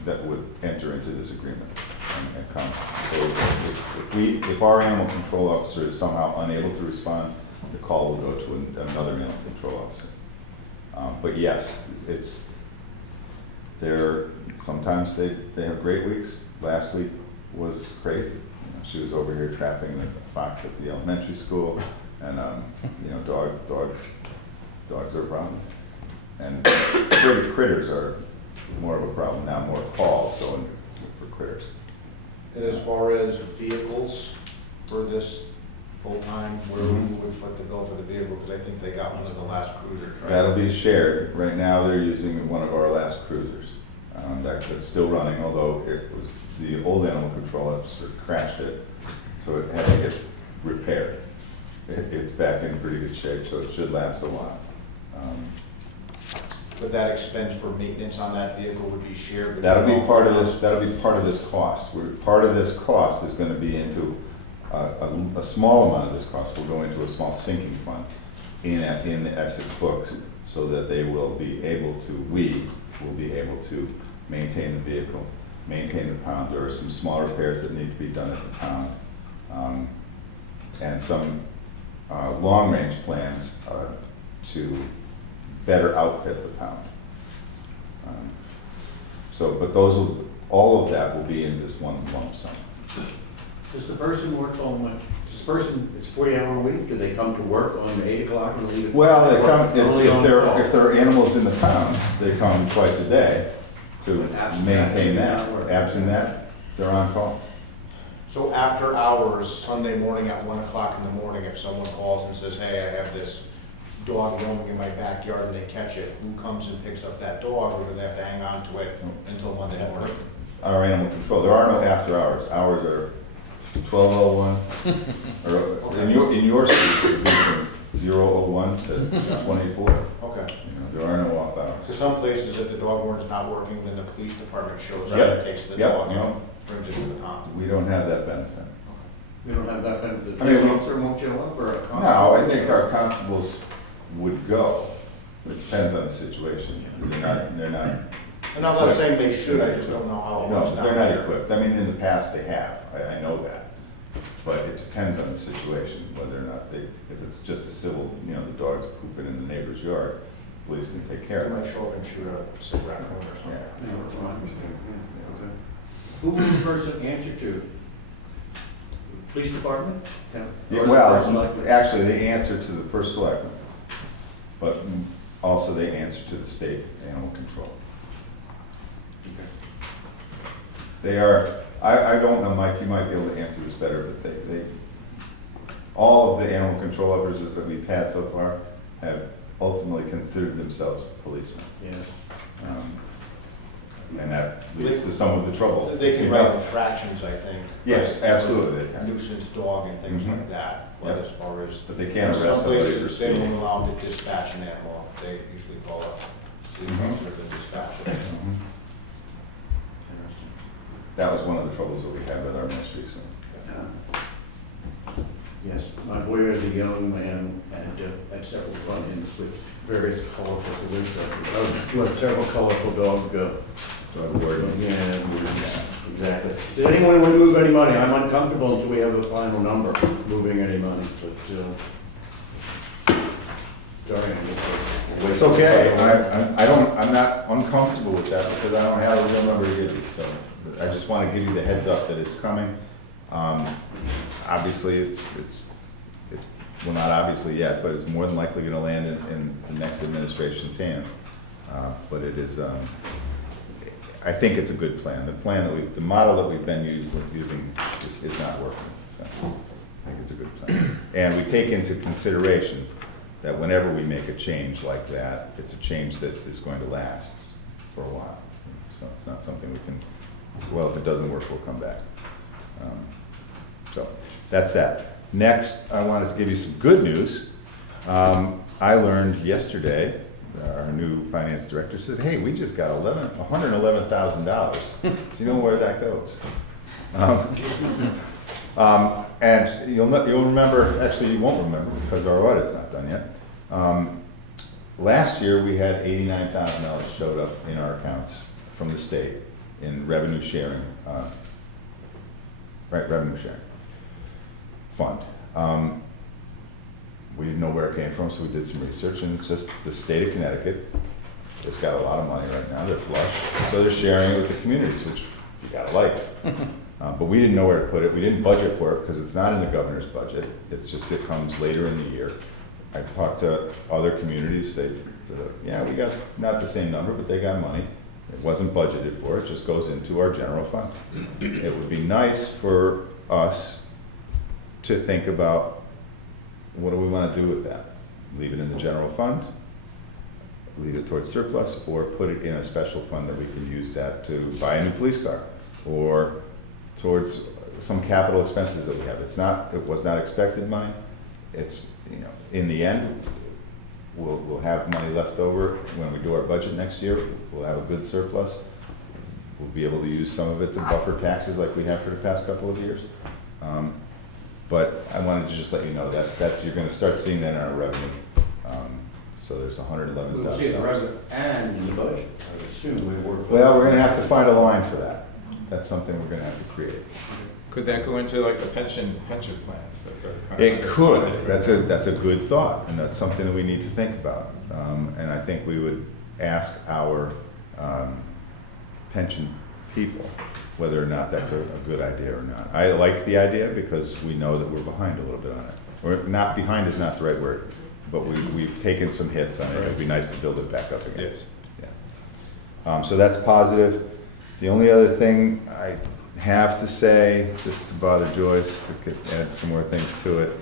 that would enter into this agreement and come. So if our animal control officer is somehow unable to respond, the call will go to another animal control officer. But yes, sometimes they have great weeks. Last week was crazy. She was over here trapping the fox at the elementary school, and dogs are a problem. And critters are more of a problem now, more calls going for critters. And as far as vehicles for this full-time, where we would foot the bill for the vehicle, because I think they got one of the last cruisers, right? That'll be shared. Right now, they're using one of our last cruisers. That's still running, although it was, the old animal control officer crashed it, so it had to get repaired. It's back in pretty good shape, so it should last a while. But that expense for maintenance on that vehicle would be shared? That'll be part of this cost. Part of this cost is gonna be into, a small amount of this cost will go into a small sinking fund in the Essex books, so that we will be able to maintain the vehicle, maintain the pound. There are some small repairs that need to be done at the pound, and some long-range plans to better outfit the pound. But all of that will be in this one lump sum. Does the person work on, it's 40-hour a week? Do they come to work on 8 o'clock and leave at 5? Well, they come, Only on call? if there are animals in the pound, they come twice a day to But absent maintain that, that. they do not work. Absent that, they're on call. So after hours, Sunday morning at 1 o'clock in the morning, if someone calls and says, hey, I have this dog roaming in my backyard and they catch it, who comes and picks up that dog, or do they have to hang on to it until Monday morning? Our animal control, there are no after hours. Hours are 12:01, or in your street, it'd be from 0:01 to 24. Okay. There are no off hours. So some places, if the dog warden's not working, then the police department shows up Yep. and takes the Yep. dog No. and brings it to the pound. We don't have that benefit. We don't have that benefit. The I mean, police officer won't show up, or a constable? No, I think our constables would go. It depends on the situation. They're not, And I'm not saying they should, I just don't know how it works no, down they're not there. equipped. I mean, in the past they have, I know that. But it depends on the situation, whether or not if it's just a civil, the dog's pooping in the neighbor's yard, police can take care They of it. might show up and shoot a sick raccoon or something. Yeah. No, that's what I understand. Yeah, okay. Who will the person answer to? Police department? Town- Yeah, or the well, first selectman? actually, they answer to the first selectman, but also they answer to the state animal control. Okay. They are, I don't know, Mike, you might be able to answer this better, but all of the animal control officers that we've had so far have ultimately considered themselves policemen. Yes. And that leads to some of the trouble. They can You write know? infractions, I think. Yes, absolutely they can. Nuisance dog and things Mhm. like that, but Yep. as far as. But they can't Some arrest somebody places, for they speeding. don't allow them to dispatch an animal, they usually call up police Mhm. officer to dispatch it. Mhm. Interesting. That was one of the troubles that we had with our most recent. Yes, my boy as a young man had several run-ins with various colorful police officers. With several colorful dog, Wardens. yeah, exactly. Does anyone want to move any money? I'm uncomfortable until we have a final number, moving any money, but, sorry, I guess. It's okay, I'm not uncomfortable with that because I don't have a real number to give you, so I just want to give you the heads up that it's coming. Obviously, it's, well, not obviously yet, but it's more than likely going to land in the next administration's hands. But it is, I think it's a good plan. The plan that the model that we've been using is not working, so I think it's a good plan. And we take into consideration that whenever we make a change like that, it's a change that is going to last for a while. So it's not something we can, well, if it doesn't work, we'll come back. So that's that. Next, I wanted to give you some good news. I learned yesterday, our new finance director said, hey, we just got $111,000. Do you know where that goes? And you'll remember, actually you won't remember because our audit's not done yet. Last year, we had $89,000 showed up in our accounts from the state in revenue sharing, revenue sharing fund. We didn't know where it came from, so we did some research, and it's just the state of Connecticut has got a lot of money right now. They're flush, so they're sharing it with the communities, which you gotta like. But we didn't know where to put it. We didn't budget for it because it's not in the governor's budget. It's just, it comes later in the year. I talked to other communities. Yeah, we got not the same number, but they got money. It wasn't budgeted for. It just goes into our general fund. It would be nice for us to think about what do we want to do with that? Leave it in the general fund, leave it towards surplus, or put it in a special fund that we can use that to buy a new police car, or towards some capital expenses that we have. It was not expected money. It's, in the end, we'll have money left over when we do our budget next year. We'll have a good surplus. We'll be able to use some of it to buffer taxes like we have for the past couple of years. But I wanted to just let you know that you're going to start seeing that in our revenue. So there's $111,000. We'll see it in the revenue and in the budget, I assume we work. Well, we're going to have to find a line for that. That's something we're going to have to create. Could that go into like the pension plans that they're kind It of could. funded? That's a good thought, and that's something that we need to think about. And I think we would ask our pension people whether or not that's a good idea or not. I like the idea because we know that we're behind a little bit on it. Or not, behind is not the right word, but we've taken some hits on it. It'd be nice to build it back up again. Yes. Yeah. So that's positive. The only other thing I have to say, just to bother Joyce, to add some more things to it,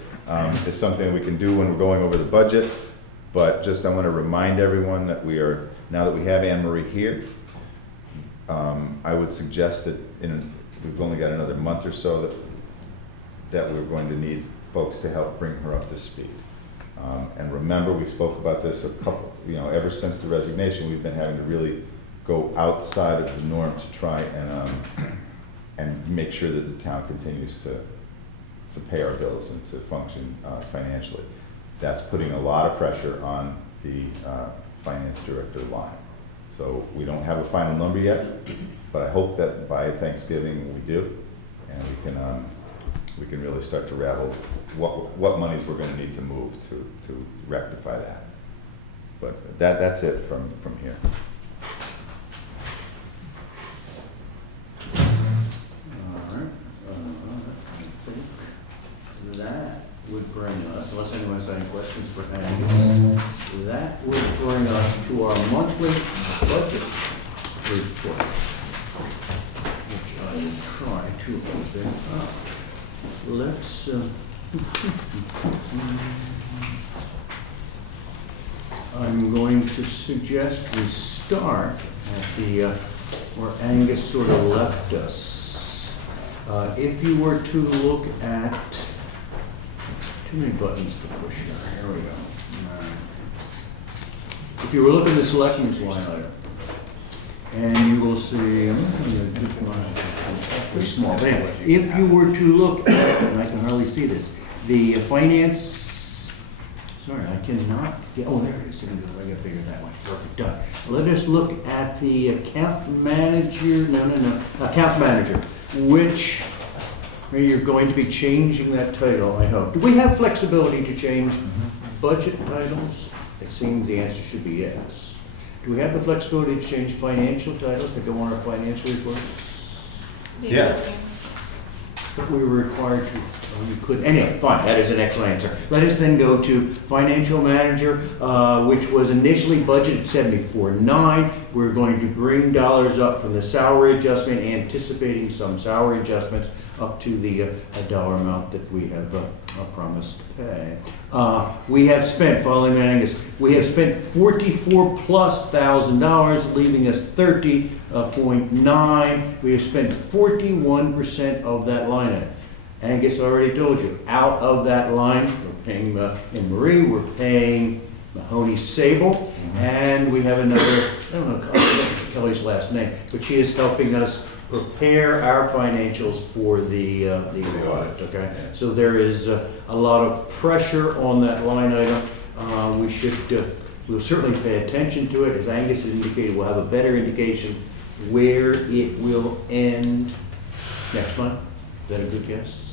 is something we can do when we're going over the budget. But just I want to remind everyone that now that we have Anne Marie here, I would suggest that we've only got another month or so that we're going to need folks to help bring her up to speed. And remember, we spoke about this ever since the resignation, we've been having to really go outside of the norm to try and make sure that the town continues to pay our bills and to function financially. That's putting a lot of pressure on the finance director line. So we don't have a final number yet, but I hope that by Thanksgiving we do, and we can really start to rattle what monies we're going to need to move to rectify that. But that's it from here. All right. That would bring us, unless anyone has any questions for Angus, that would bring us to our monthly budget report, which I will try two of them. Let's, I'm going to suggest we start at the, where Angus sort of left us. If you were to look at, too many buttons to push here, here we go. If you were looking at the selectmen's line item, and you will see, I'm not going to do pretty small, but anyway, if you were to look at, and I can hardly see this, the finance, sorry, I cannot get, oh, there it is, there we go, I got bigger that way, perfect, done. Let us look at the account manager, accounts manager, which you're going to be changing that title, I hope. Do we have flexibility to change budget titles? It seems the answer should be yes. Do we have the flexibility to change financial titles that go on our financial reports? Yeah. But we were required to, we could, anyway, fine, that is an excellent answer. Let us then go to financial manager, which was initially budgeted $74,900. We're going to bring dollars up from the salary adjustment, anticipating some salary adjustments up to the dollar amount that we have promised to pay. We have spent, following Angus, we have spent $44,000+, leaving us $30.9. We have spent 41% of that line item. Angus already told you, out of that line, we're paying Anne Marie, we're paying Mahoney Sable, and we have another, I don't know Kelly's last name, but she is helping us prepare our financials for the audit, okay? So there is a lot of pressure on that line item. We'll certainly pay attention to it. As Angus has indicated, we'll have a better indication where it will end next month. Is that a good guess?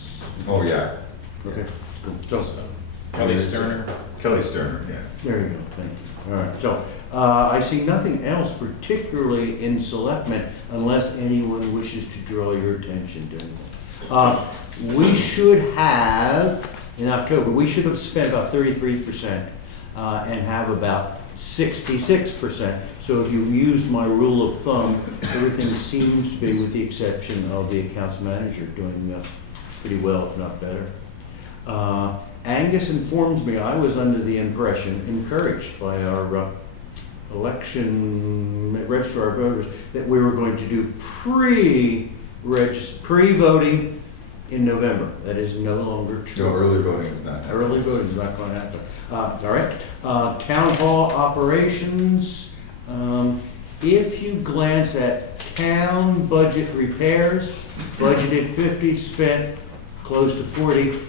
Oh, yeah. Okay. So, Kelly Sterner. Kelly Sterner, yeah. There you go, thank you. All right, so I see nothing else particularly in selectmen unless anyone wishes to draw your attention to anything. We should have, in October, we should have spent about 33% and have about 66%. So if you use my rule of thumb, everything seems to be, with the exception of the accounts manager, doing pretty well, if not better. Angus informs me, I was under the impression, encouraged by our election registrar of voters, that we were going to do pre-voting in November. That is no longer true. No, early voting is not happening. Early voting is not going to happen. All right. Town hall operations. If you glance at town budget repairs, budgeted 50, spent close to 40.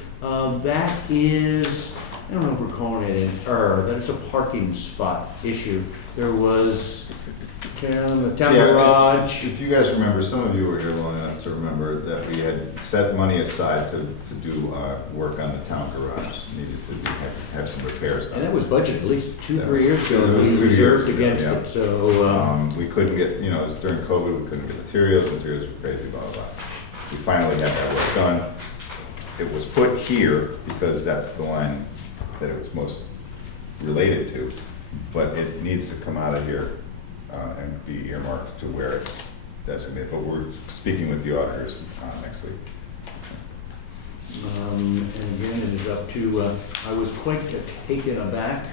That is, I don't know if we're calling it an error, that is a parking spot issue. There was the town garage. If you guys remember, some of you were here long enough to remember that we had set money aside to do work on the town garage. Needed to have some repairs done. And that was budgeted at least 2-3 years It ago. was We 2 reserved years ago, against yeah. it, so. We couldn't get, it was during COVID, we couldn't get materials were crazy, blah, blah, blah. We finally had that work done. It was put here because that's the line that it was most related to, but it needs to come out of here and be earmarked to where it's designated. But we're speaking with the auditors next week. And again, it is up to, I was quite taken aback.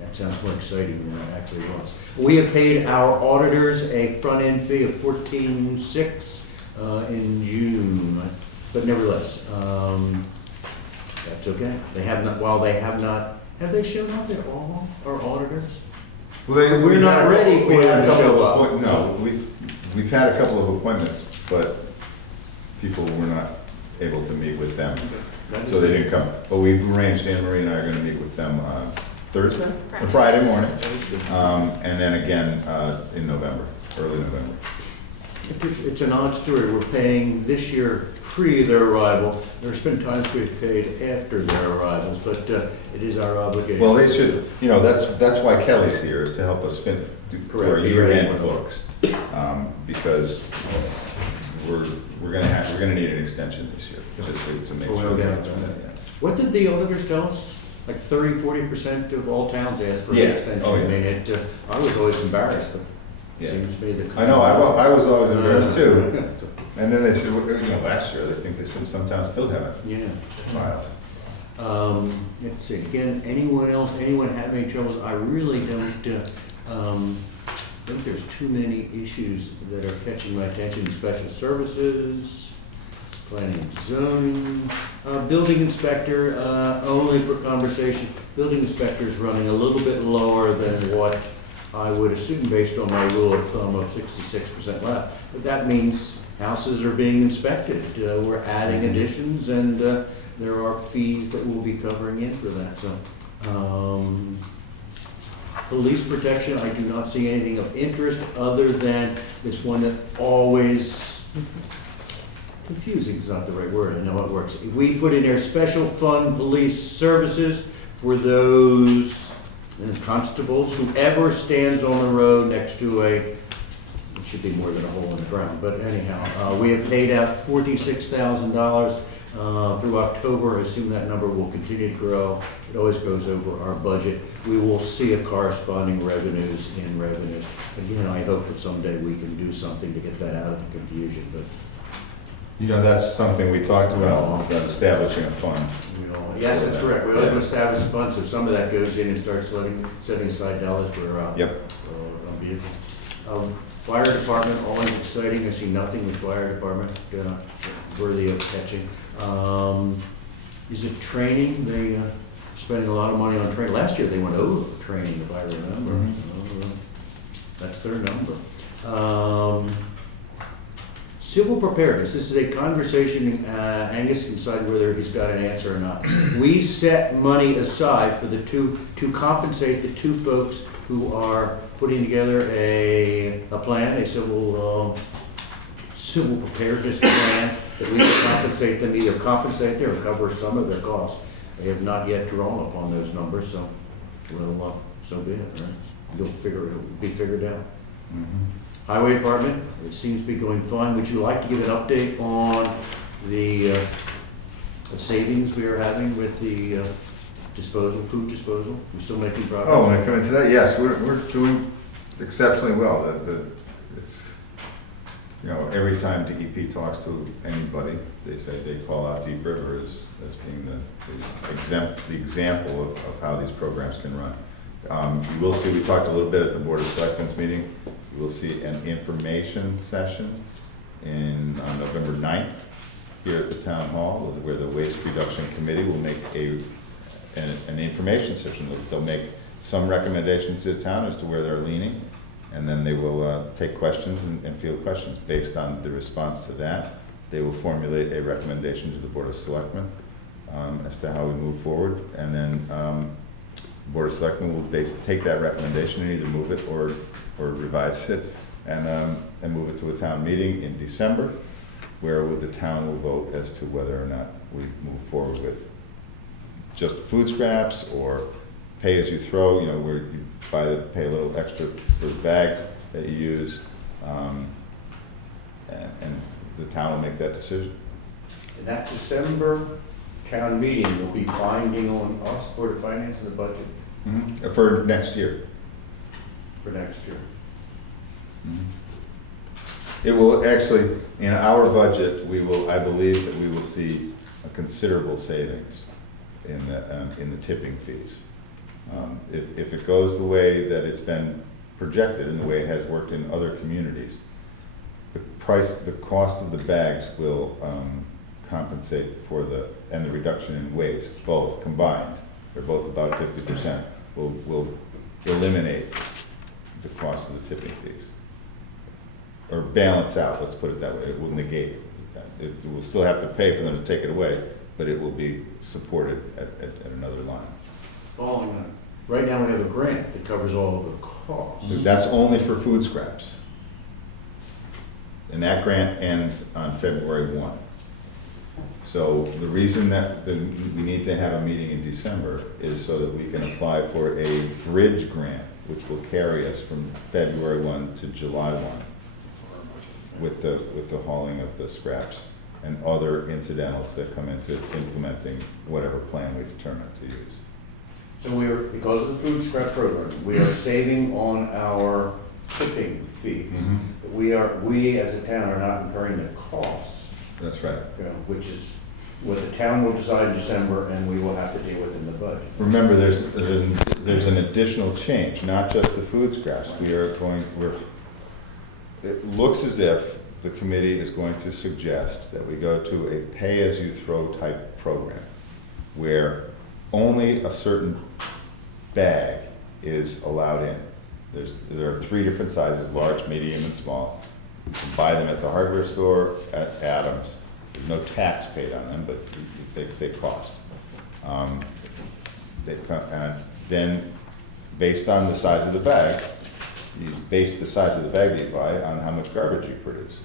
That sounds more exciting than it actually was. We have paid our auditors a front-end fee of $14,600 in June, but nevertheless, that's okay. They have not, while they have not, have they shown up at all, our auditors? Well, We're not ready for them to show up. No, we've had a couple of appointments, but people were not able to meet with them, so they didn't come. But we've arranged, Anne Marie and I are going to meet with them Thursday, or Friday morning, and then again in November, early November. It's an odd story. We're paying this year pre their arrival. There's been times we've paid after their arrivals, but it is our obligation. Well, they should, that's why Kelly's here, is to help us do our year-end books. Because we're gonna need an extension this year, just to make sure. What did the auditors tell us? Like 30-40% of all towns ask for an Yeah. extension. Oh, yeah. I mean, I was always embarrassed, but Yeah. Seems to be the. I know, I was always embarrassed too. And then they said, well, last year, I think they said some towns still haven't Yeah. filed. Let's see, again, anyone have any troubles? I really don't, think there's too many issues that are catching my attention. Special services, planning and zoning, building inspector, only for conversation. Building inspector is running a little bit lower than what I would assume based on my rule of thumb of 66% left. But that means houses are being inspected. We're adding additions and there are fees that we'll be covering in for that, so. Police protection, I do not see anything of interest other than this one that always, confusing is not the right word, I know it works. We put in there special fund police services for those constables, whoever stands on the road next to it should be more than a hole in the ground, but anyhow, we have paid out $46,000 through October. I assume that number will continue to grow. It always goes over our budget. We will see a corresponding revenues in revenues. Again, I hope that someday we can do something to get that out of the confusion, but That's something we talked about establishing a fund. yes, that's correct. We always establish a fund, so some of that goes in and starts setting aside dollars for, Yep. for vehicles. Fire department, always exciting. I see nothing with fire department worthy of catching. Is it training? They spending a lot of money on training. Last year they went over training, if I remember. That's their number. Civil preparedness. This is a conversation. Angus can decide whether he's got an answer or not. We set money aside for the to compensate the two folks who are putting together a plan, a civil preparedness plan, that we can compensate them, either compensate them or cover some of their costs. They have not yet drawn upon those numbers, so, well, so be it, right? It'll be figured out. Highway department, it seems to be going fine. Would you like to give an update on the savings we are having with the food disposal? We're still making progress? Oh, when it comes to that, yes, we're doing exceptionally well. It's, every time DEP talks to anybody, they say they call out Deep River as being the example of how these programs can run. You will see, we talked a little bit at the Board of Selectmen's meeting, you will see an information session on November 9th here at the Town Hall, where the Waste Reduction Committee will make an information session. They'll make some recommendations to the town as to where they're leaning, and then they will take questions and field questions. Based on the response to that, they will formulate a recommendation to the Board of Selectmen as to how we move forward, and then the Board of Selectmen will take that recommendation and either move it or revise it and move it to a town meeting in December, where the town will vote as to whether or not we move forward with just food scraps or pay as you throw, where you pay a little extra for the bags that you use, and the town will make that decision. And that December town meeting will be binding on us, Board of Finance, and the budget For next year. for next year. It will actually, in our budget, I believe that we will see a considerable savings in the tipping fees. If it goes the way that it's been projected and the way it has worked in other communities, the cost of the bags will compensate for and the reduction in waste, both combined, they're both about 50%, will eliminate the cost of the tipping fees. Or balance out, let's put it that way. It will negate. It will still have to pay for them to take it away, but it will be supported at another line. Following that, right now we have a grant that covers all of the costs. That's only for food scraps. And that grant ends on February 1. So the reason that we need to have a meeting in December is so that we can apply for a bridge grant, which will carry us from February 1 to July 1 with the hauling of the scraps and other incidentals that come into implementing whatever plan we determine to use. So because of the food scrap program, we are saving on our tipping fees. Mhm. We as a town are not incurring the costs, That's right. which is what the town will decide in December and we will have to deal with in the budget. Remember, there's an additional change, not just the food scraps. It looks as if the committee is going to suggest that we go to a pay-as-you-throw type program, where only a certain bag is allowed in. There are 3 different sizes, large, medium, and small. You can buy them at the hardware store, at Adams. There's no tax paid on them, but they cost. And then, based on the size of the bag, you base the size of the bag that you buy on how much garbage you produce.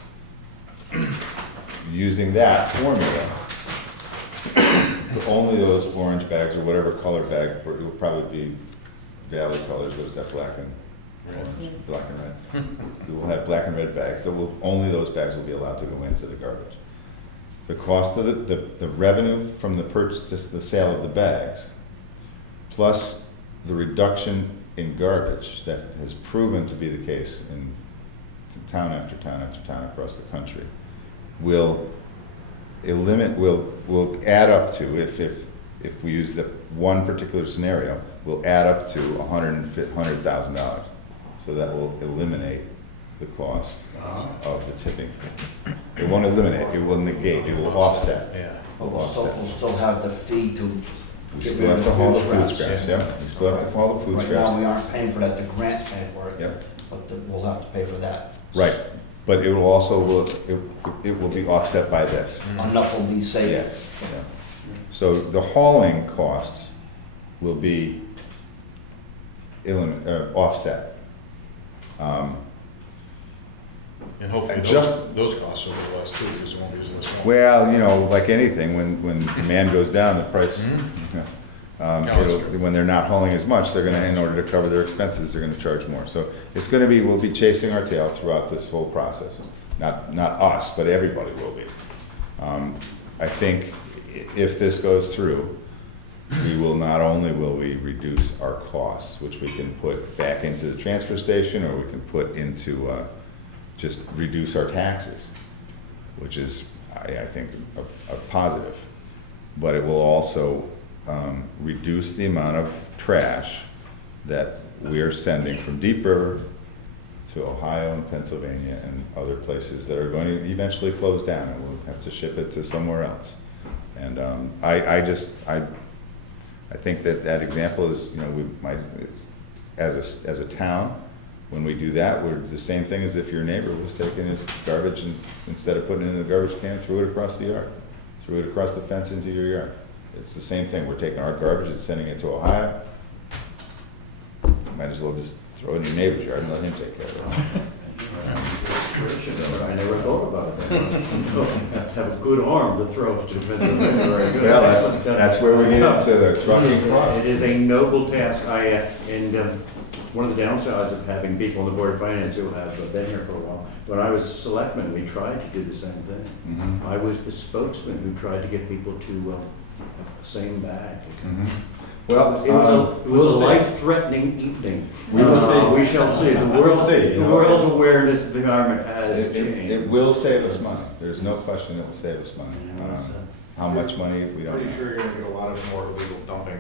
Using that formula, only those orange bags or whatever color bag, it will probably be Valley colors, what is that, black and orange, black and red. We'll have black and red bags, only those bags will be allowed to go into the garbage. The cost of the revenue from the purchase, the sale of the bags, plus the reduction in garbage that has proven to be the case in town after town after town across the country, will add up to, if we use the one particular scenario, will add up to $100,000. So that will eliminate the cost of the tipping fee. It won't eliminate, it will negate, it will offset. Yeah. But we'll still have the fee to. We still have to haul the food scraps, yeah. We still have to haul the food Right now, we scraps. aren't paying for that, the grant's paying for it. Yep. But we'll have to pay for that. Right, but it will also, it will be offset by this. Enough will be saved. Yes. Yeah. So the hauling costs will be offset. And hopefully Just- those costs will be less too, because it won't be as much. Well, like anything, when demand goes down, the price, when they're not hauling as much, they're gonna, in order to cover their expenses, they're gonna charge more. So it's gonna be, we'll be chasing our tail throughout this whole process. Not us, but everybody will be. I think if this goes through, not only will we reduce our costs, which we can put back into the transfer station, or we can put into, just reduce our taxes, which is, I think, a positive. But it will also reduce the amount of trash that we're sending from Deep River to Ohio and Pennsylvania and other places that are going to eventually close down, and we'll have to ship it to somewhere else. And I think that example is, as a town, when we do that, we're the same thing as if your neighbor was taking his garbage and instead of putting it in the garbage can, threw it across the yard, threw it across the fence into your yard. It's the same thing. We're taking our garbage and sending it to Ohio. Might as well just throw it in your neighbor's yard and let him take care of it. I never thought about it that way. Have a good arm to throw to Pennsylvania. Well, that's where we get into the trucking costs. It is a noble task. One of the downsides of having people on the Board of Finance who have been here for a while, when I was selectman, we tried to do the same thing. Mhm. I was the spokesman who tried to get people to have the same bag. Mhm. Well, It was a we'll see. life-threatening evening. We will see. We shall see. The We'll see, the world's awareness of the environment has changed. It will save us money. There's no question it will save us money. How much money, we don't Pretty know. sure you're gonna get a lot of more illegal dumping.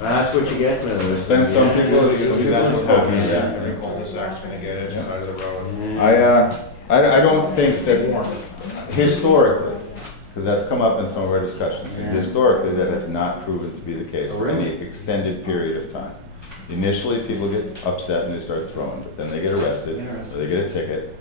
That's what you get, though. Then some people, That's what's happening, yeah. every cul-de-sac's gonna get it, side of the road. I don't think that historically, because that's come up in some of our discussions, and historically, that has not proven to be the case for any extended period of time. Initially, people get upset and they start throwing, but then they get arrested, or they get a ticket,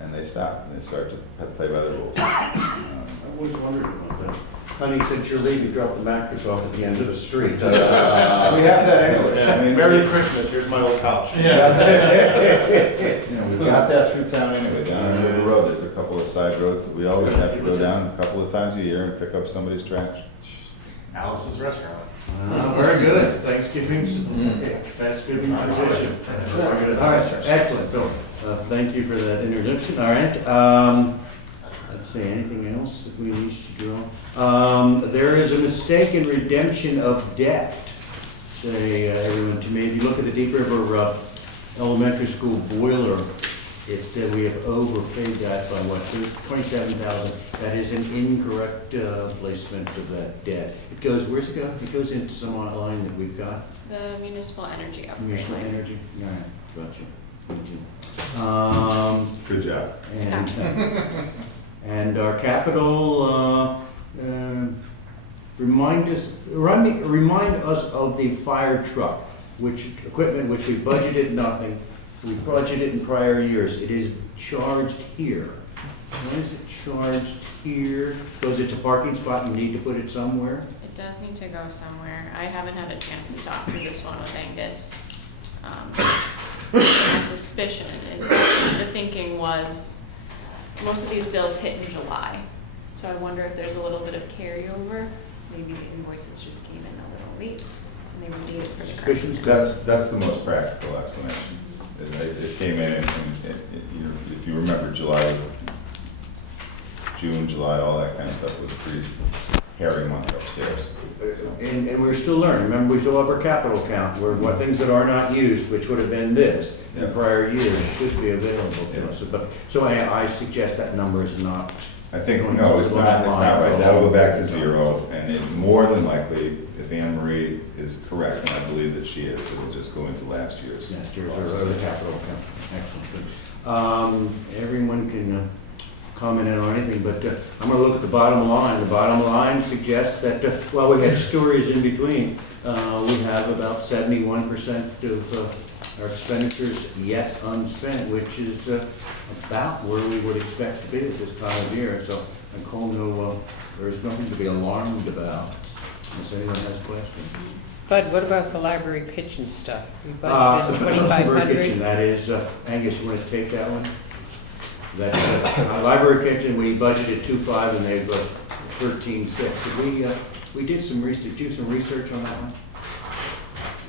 and they stop, and they start to play by the rules. I've always wondered about that. Honey, since you're leaving, drop the mattress off at the end of the street. We have that anyway. I mean, Merry Christmas, here's my little couch. we've got that through town anyway, down the road, there's a couple of side roads that we always have to go down a couple of times a year and pick up somebody's trash. Alice's Restaurant. Very good. Thanksgiving tradition. All right, excellent. So, thank you for that introduction. All right. Let's see, anything else that we need to draw? There is a mistake in redemption of debt. Say, everyone, to me, if you look at the Deep River elementary school boiler, we have overpaid that by what, $27,000. That is an incorrect placement of that debt. It goes, where's it go? It goes into some line that we've got. The municipal energy upgrade. Municipal line. energy, all right, gotcha. Good job. And our capital, remind us of the fire truck, equipment which we budgeted nothing, we budgeted in prior years. It is charged here. Why is it charged here? Goes it to parking spot and need to put it somewhere? It does need to go somewhere. I haven't had a chance to talk through this one with Angus. My suspicion is that the thinking was most of these bills hit in July. So I wonder if there's a little bit of carryover. Maybe the invoices just came in a little late and they were dated for the current. Suspicions? That's the most practical explanation. It came in, and if you remember July, June, July, all that kind of stuff was pretty hairy month upstairs. And we're still learning. Remember, we still have our capital account, where what things that are not used, which would have been this in prior years, should be available to us. So I suggest that number is not. I think, no, it's not right. That'll go back to zero, and it more than likely, if Anne Marie is correct, and I believe that she is, it will just go into last year's. Last year's or the capital account. Excellent. Everyone can comment on anything, but I'm going to look at the bottom line. The bottom line suggests that, while we had stories in between, we have about 71% of our expenditures yet unspent, which is about where we would expect to be at this time of year. So I call there's nothing to be alarmed about, unless anyone has questions. Bud, what about the library kitchen stuff? We budgeted Library kitchen, 2,500. that is, Angus, you want to take that one? That library kitchen, we budgeted 2.5 and they've 13.6. We did some research. Do some research on that one?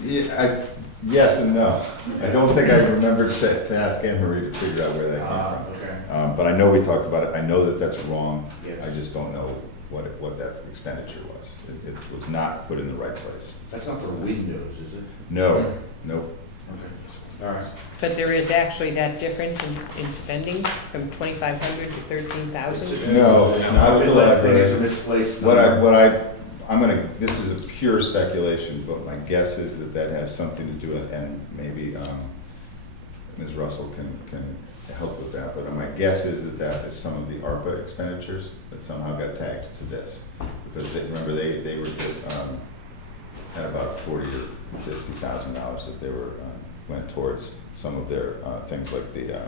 Yeah, yes and no. I don't think I remember to ask Anne Marie to figure out where that came from. Okay. But I know we talked about it. I know that that's wrong. Yes. I just don't know what that expenditure was. It was not put in the right place. That's not for windows, is it? No, nope. Okay. All right. But there is actually that difference in spending from 2,500 to 13,000? No, not with the I think it's a library. misplaced I'm gonna, this is a pure speculation, but my guess is that has something to do with, and maybe Ms. Russell can help with that, but my guess is that is some of the ARPA expenditures that somehow got tagged to this. Because remember, they were, had about $40,000 or $50,000 that they were, went towards some of their things like the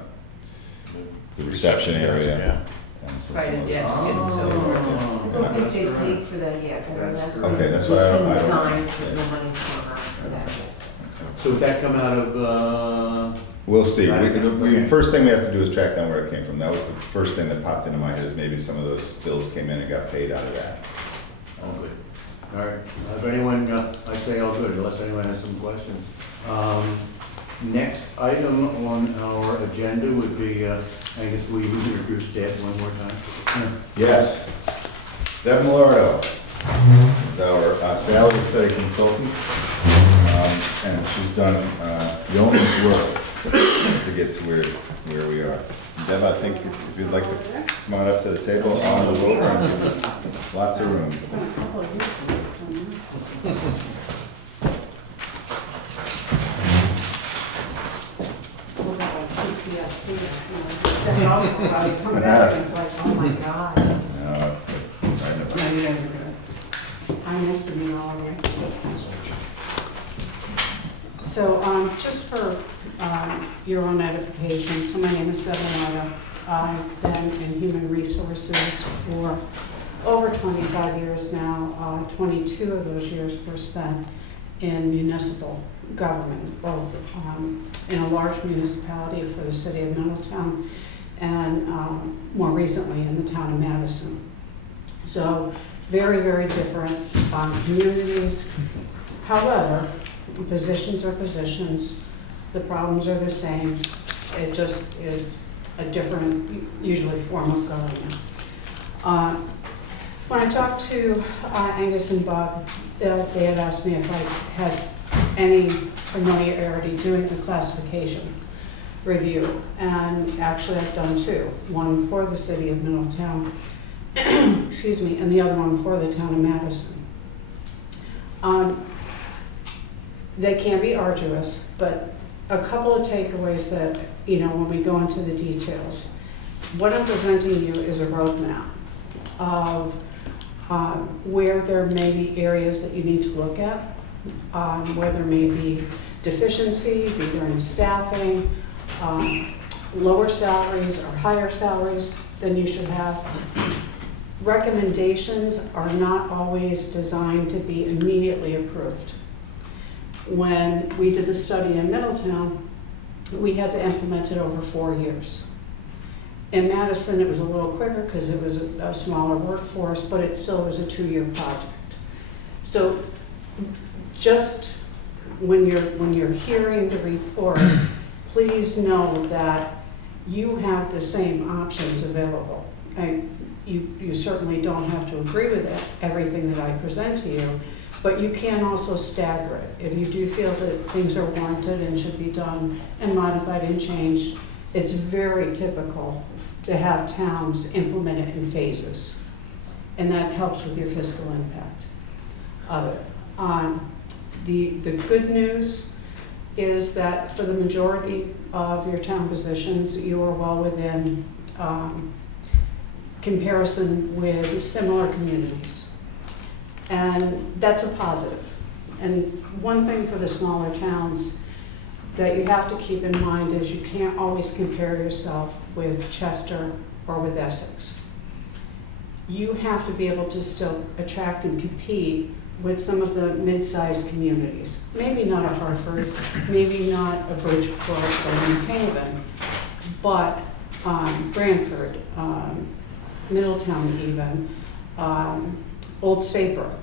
reception area. And some Right, of a those- desk and so I don't think they Yeah. paid for that yet, but that's. Okay, that's what I don't- We've I seen don't- signs, but no money's come out for that yet. So would that come out of, We'll see. Okay. First thing we have to do is track down where it came from. That was the first thing that popped into my head, is maybe some of those bills came in and got paid out of that. all good. All right. If anyone, I say all good, unless anyone has some questions. Next item on our agenda would be, I guess we introduce Deb one more time. Yes. Deb Millardo is our salary study consultant. And she's done yeoman's work to get to where we are. Deb, I think if you'd like to come on up to the table on the road, lots of room. Come back and it's like, oh my God. No, it's right in the- No, you guys are good. I missed to be all right. So, just for your own edification, so my name is Deb Millardo. I've been in human resources for over 25 years now. 22 of those years were spent in municipal government, both in a large municipality for the city of Middletown and more recently in the town of Madison. So very, very different communities. However, positions are positions, the problems are the same, it just is a different, usually form of government. When I talked to Angus and Bob, they had asked me if I had any familiarity doing the classification review. And actually I've done two, one for the city of Middletown, excuse me, and the other one for the town of Madison. They can be arduous, but a couple of takeaways that, when we go into the details. What I'm presenting you is a roadmap of where there may be areas that you need to look at, where there may be deficiencies, either in staffing, lower salaries or higher salaries than you should have. Recommendations are not always designed to be immediately approved. When we did the study in Middletown, we had to implement it over 4 years. In Madison, it was a little quicker because it was a smaller workforce, but it still was a 2-year project. So just when you're hearing the report, please know that you have the same options available. You certainly don't have to agree with everything that I present to you, but you can also stagger it. If you do feel that things are warranted and should be done and modified and changed, it's very typical to have towns implement it in phases. And that helps with your fiscal impact of it. The good news is that for the majority of your town positions, you are well within comparison with similar communities. And that's a positive. And one thing for the smaller towns that you have to keep in mind is you can't always compare yourself with Chester or with Essex. You have to be able to still attract and compete with some of the mid-sized communities. Maybe not a Hartford, maybe not a Bridgeport or New Haven, but Branford, Middletown even, Old Saybrook.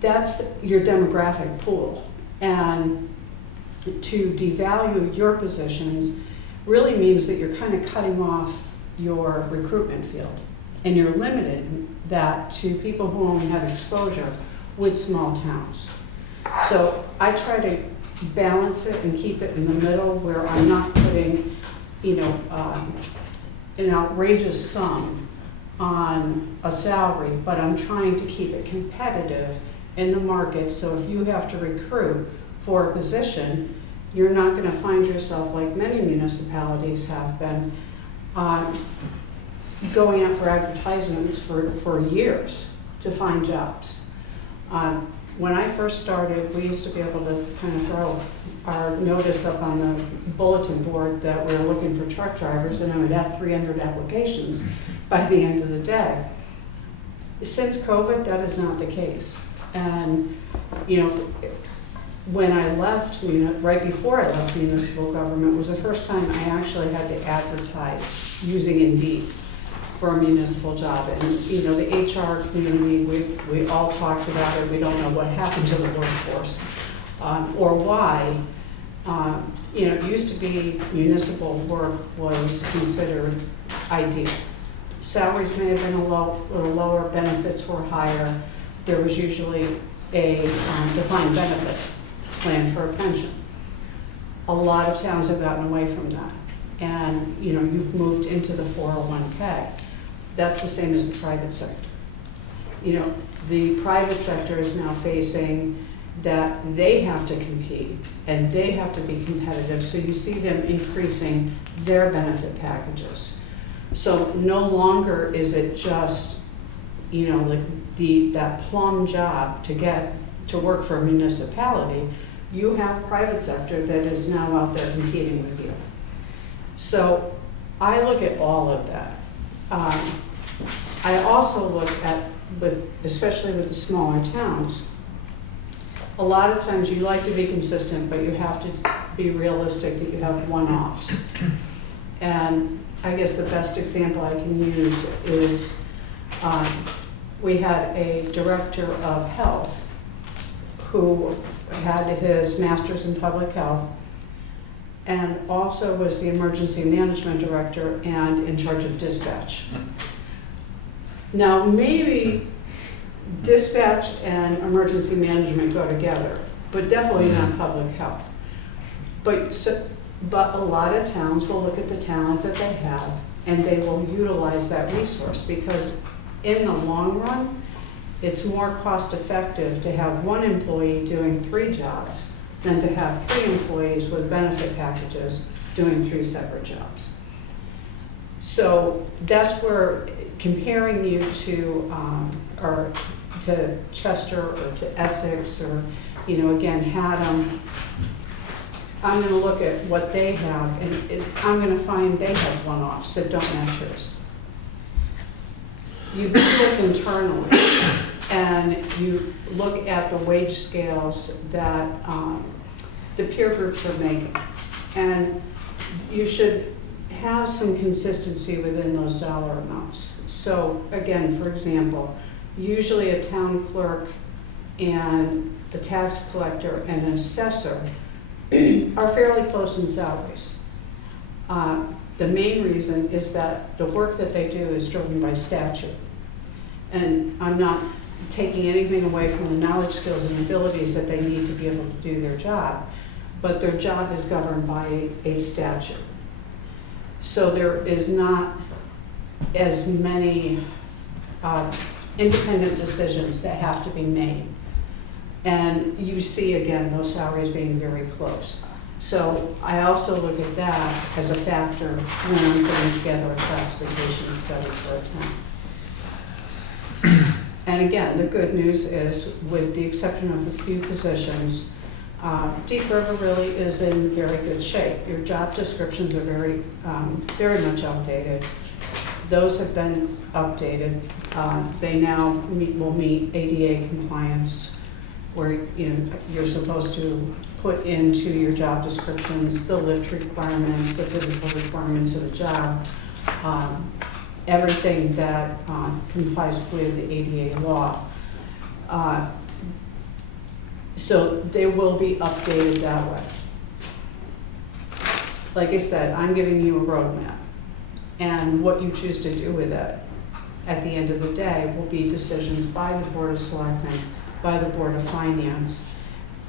That's your demographic pool. And to devalue your positions really means that you're kind of cutting off your recruitment field. And you're limiting that to people who only have exposure with small towns. So I try to balance it and keep it in the middle where I'm not putting, an outrageous sum on a salary, but I'm trying to keep it competitive in the market. So if you have to recruit for a position, you're not going to find yourself, like many municipalities have been, going out for advertisements for years to find jobs. When I first started, we used to be able to kind of throw our notice up on the bulletin board that we were looking for truck drivers, and I would have 300 applications by the end of the day. Since COVID, that is not the case. And, when I left, right before I left municipal government, was the first time I actually had to advertise using Indeed for a municipal job. And, the HR community, we all talked about it. We don't know what happened to the workforce or why. It used to be municipal work was considered ideal. Salaries may have been a little lower, benefits were higher. There was usually a defined benefit plan for a pension. A lot of towns have gotten away from that. And, you've moved into the 401k. That's the same as the private sector. The private sector is now facing that they have to compete and they have to be competitive. So you see them increasing their benefit packages. So no longer is it just, that plum job to get to work for a municipality. You have private sector that is now out there competing with you. So I look at all of that. I also look at, especially with the smaller towns, a lot of times you like to be consistent, but you have to be realistic that you have one-offs. And I guess the best example I can use is we had a director of health who had his master's in public health and also was the emergency management director and in charge of dispatch. Now, maybe dispatch and emergency management go together, but definitely not public health. But a lot of towns will look at the talent that they have and they will utilize that resource because in the long run, it's more cost effective to have one employee doing 3 jobs than to have 3 employees with benefit packages doing 3 separate jobs. So that's where comparing you to, or to Chester or to Essex or, again, Haddam, I'm gonna look at what they have and I'm gonna find they have one-offs that don't match yours. You look internally and you look at the wage scales that the peer groups are making. And you should have some consistency within those dollar amounts. So again, for example, usually a town clerk and the tax collector and an assessor are fairly close in salaries. The main reason is that the work that they do is driven by statute. And I'm not taking anything away from the knowledge, skills, and abilities that they need to be able to do their job, but their job is governed by a statute. So there is not as many independent decisions that have to be made. And you see, again, those salaries being very close. So I also look at that as a factor when I'm putting together a classification study for a town. And again, the good news is, with the exception of a few positions, Deep River really is in very good shape. Your job descriptions are very much outdated. Those have been updated. They now will meet ADA compliance, where you're supposed to put into your job descriptions the lift requirements, the physical requirements of the job, everything that complies with the ADA law. So they will be updated that way. Like I said, I'm giving you a roadmap, and what you choose to do with it at the end of the day will be decisions by the Board of Selectmen, by the Board of Finance,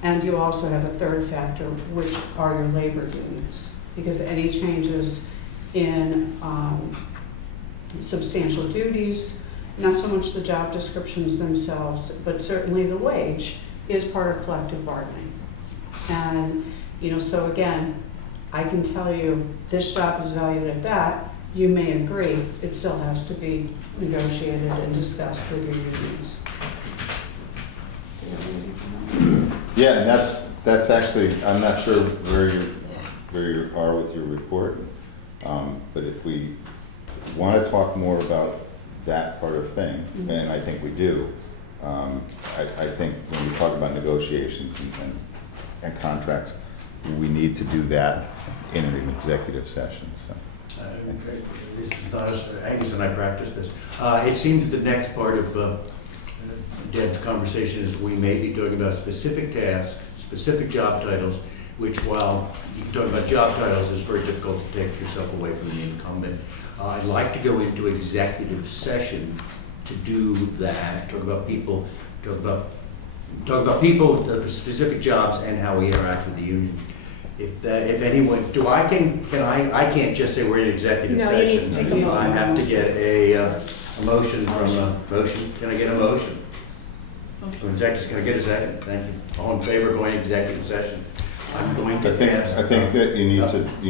and you also have a third factor, which are your labor unions, because any changes in substantial duties, not so much the job descriptions themselves, but certainly the wage, is part of collective bargaining. And so again, I can tell you this job is valued at that. You may agree, it still has to be negotiated and discussed with your unions. Yeah, and that's actually, I'm not sure where you are with your report, but if we want to talk more about that part of thing, and I think we do, I think when we talk about negotiations and contracts, we need to do that in an executive session. So. This is not, Angus and I practice this. It seems the next part of Deb's conversation is we may be talking about specific tasks, specific job titles, which, while you can talk about job titles, is very difficult to take yourself away from the incumbent. I'd like to go into executive session to do that, talk about people, the specific jobs, and how we interact with the union. If anyone, I can't just say we're in executive No, session. you need to take a motion. I have to get a motion from a motion. Can I get a motion? Can I get a second? Thank you. All in favor of going to executive session? I'm going to ask. I think that you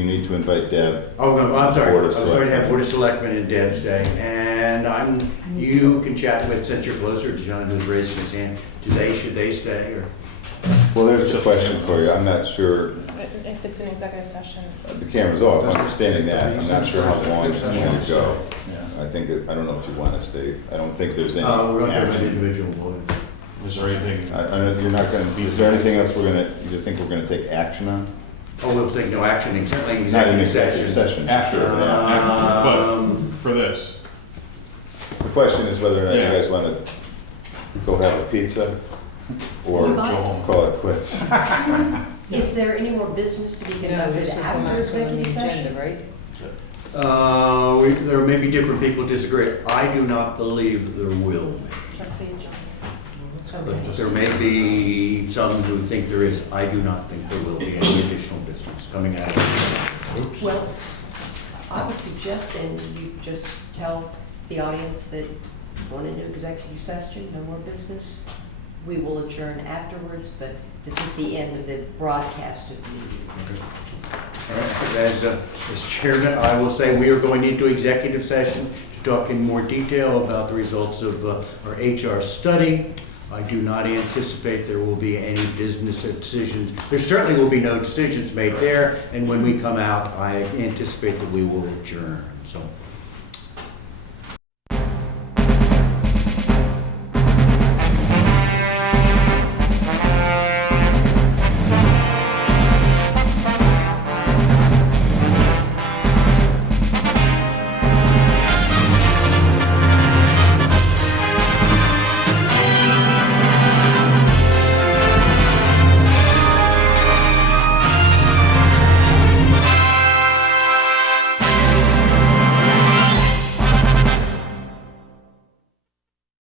need to invite Deb. Oh, no, I'm sorry. Board I of was going to have Selectmen. Board of Selectmen and Deb's day, and you can chat with, since you're closer to John, who's raising his hand. Should they stay, or? Well, there's the question for you. I'm not sure. If it's an executive session. The camera's off, understanding that. I'm not sure how long it's going to go. I don't know if you want to stay. I don't think there's any We're going to have an action. individual vote. Is there anything? You're not going to, is there anything else you think we're going to take action on? Oh, we'll take no action, certainly Not in executive executive session. session. After, Sure, yeah. but for this. The question is whether or not you Yeah. guys want to go have a pizza or Move on. call it quits. Is there any more business to be conducted after executive session? right? There may be different people disagree. I do not believe there will be. Just the agenda. But there may be some who think there is. I do not think there will be any additional business coming out of it. Well, I would suggest then you just tell the audience that want a new executive session, no more business. We will adjourn afterwards, but this is the end of the broadcast of the meeting. All right, as chairman, I will say we are going into executive session to talk in more detail about the results of our HR study. I do not anticipate there will be any business decisions. There certainly will be no decisions made there, and when we come out, I anticipate that we will adjourn. So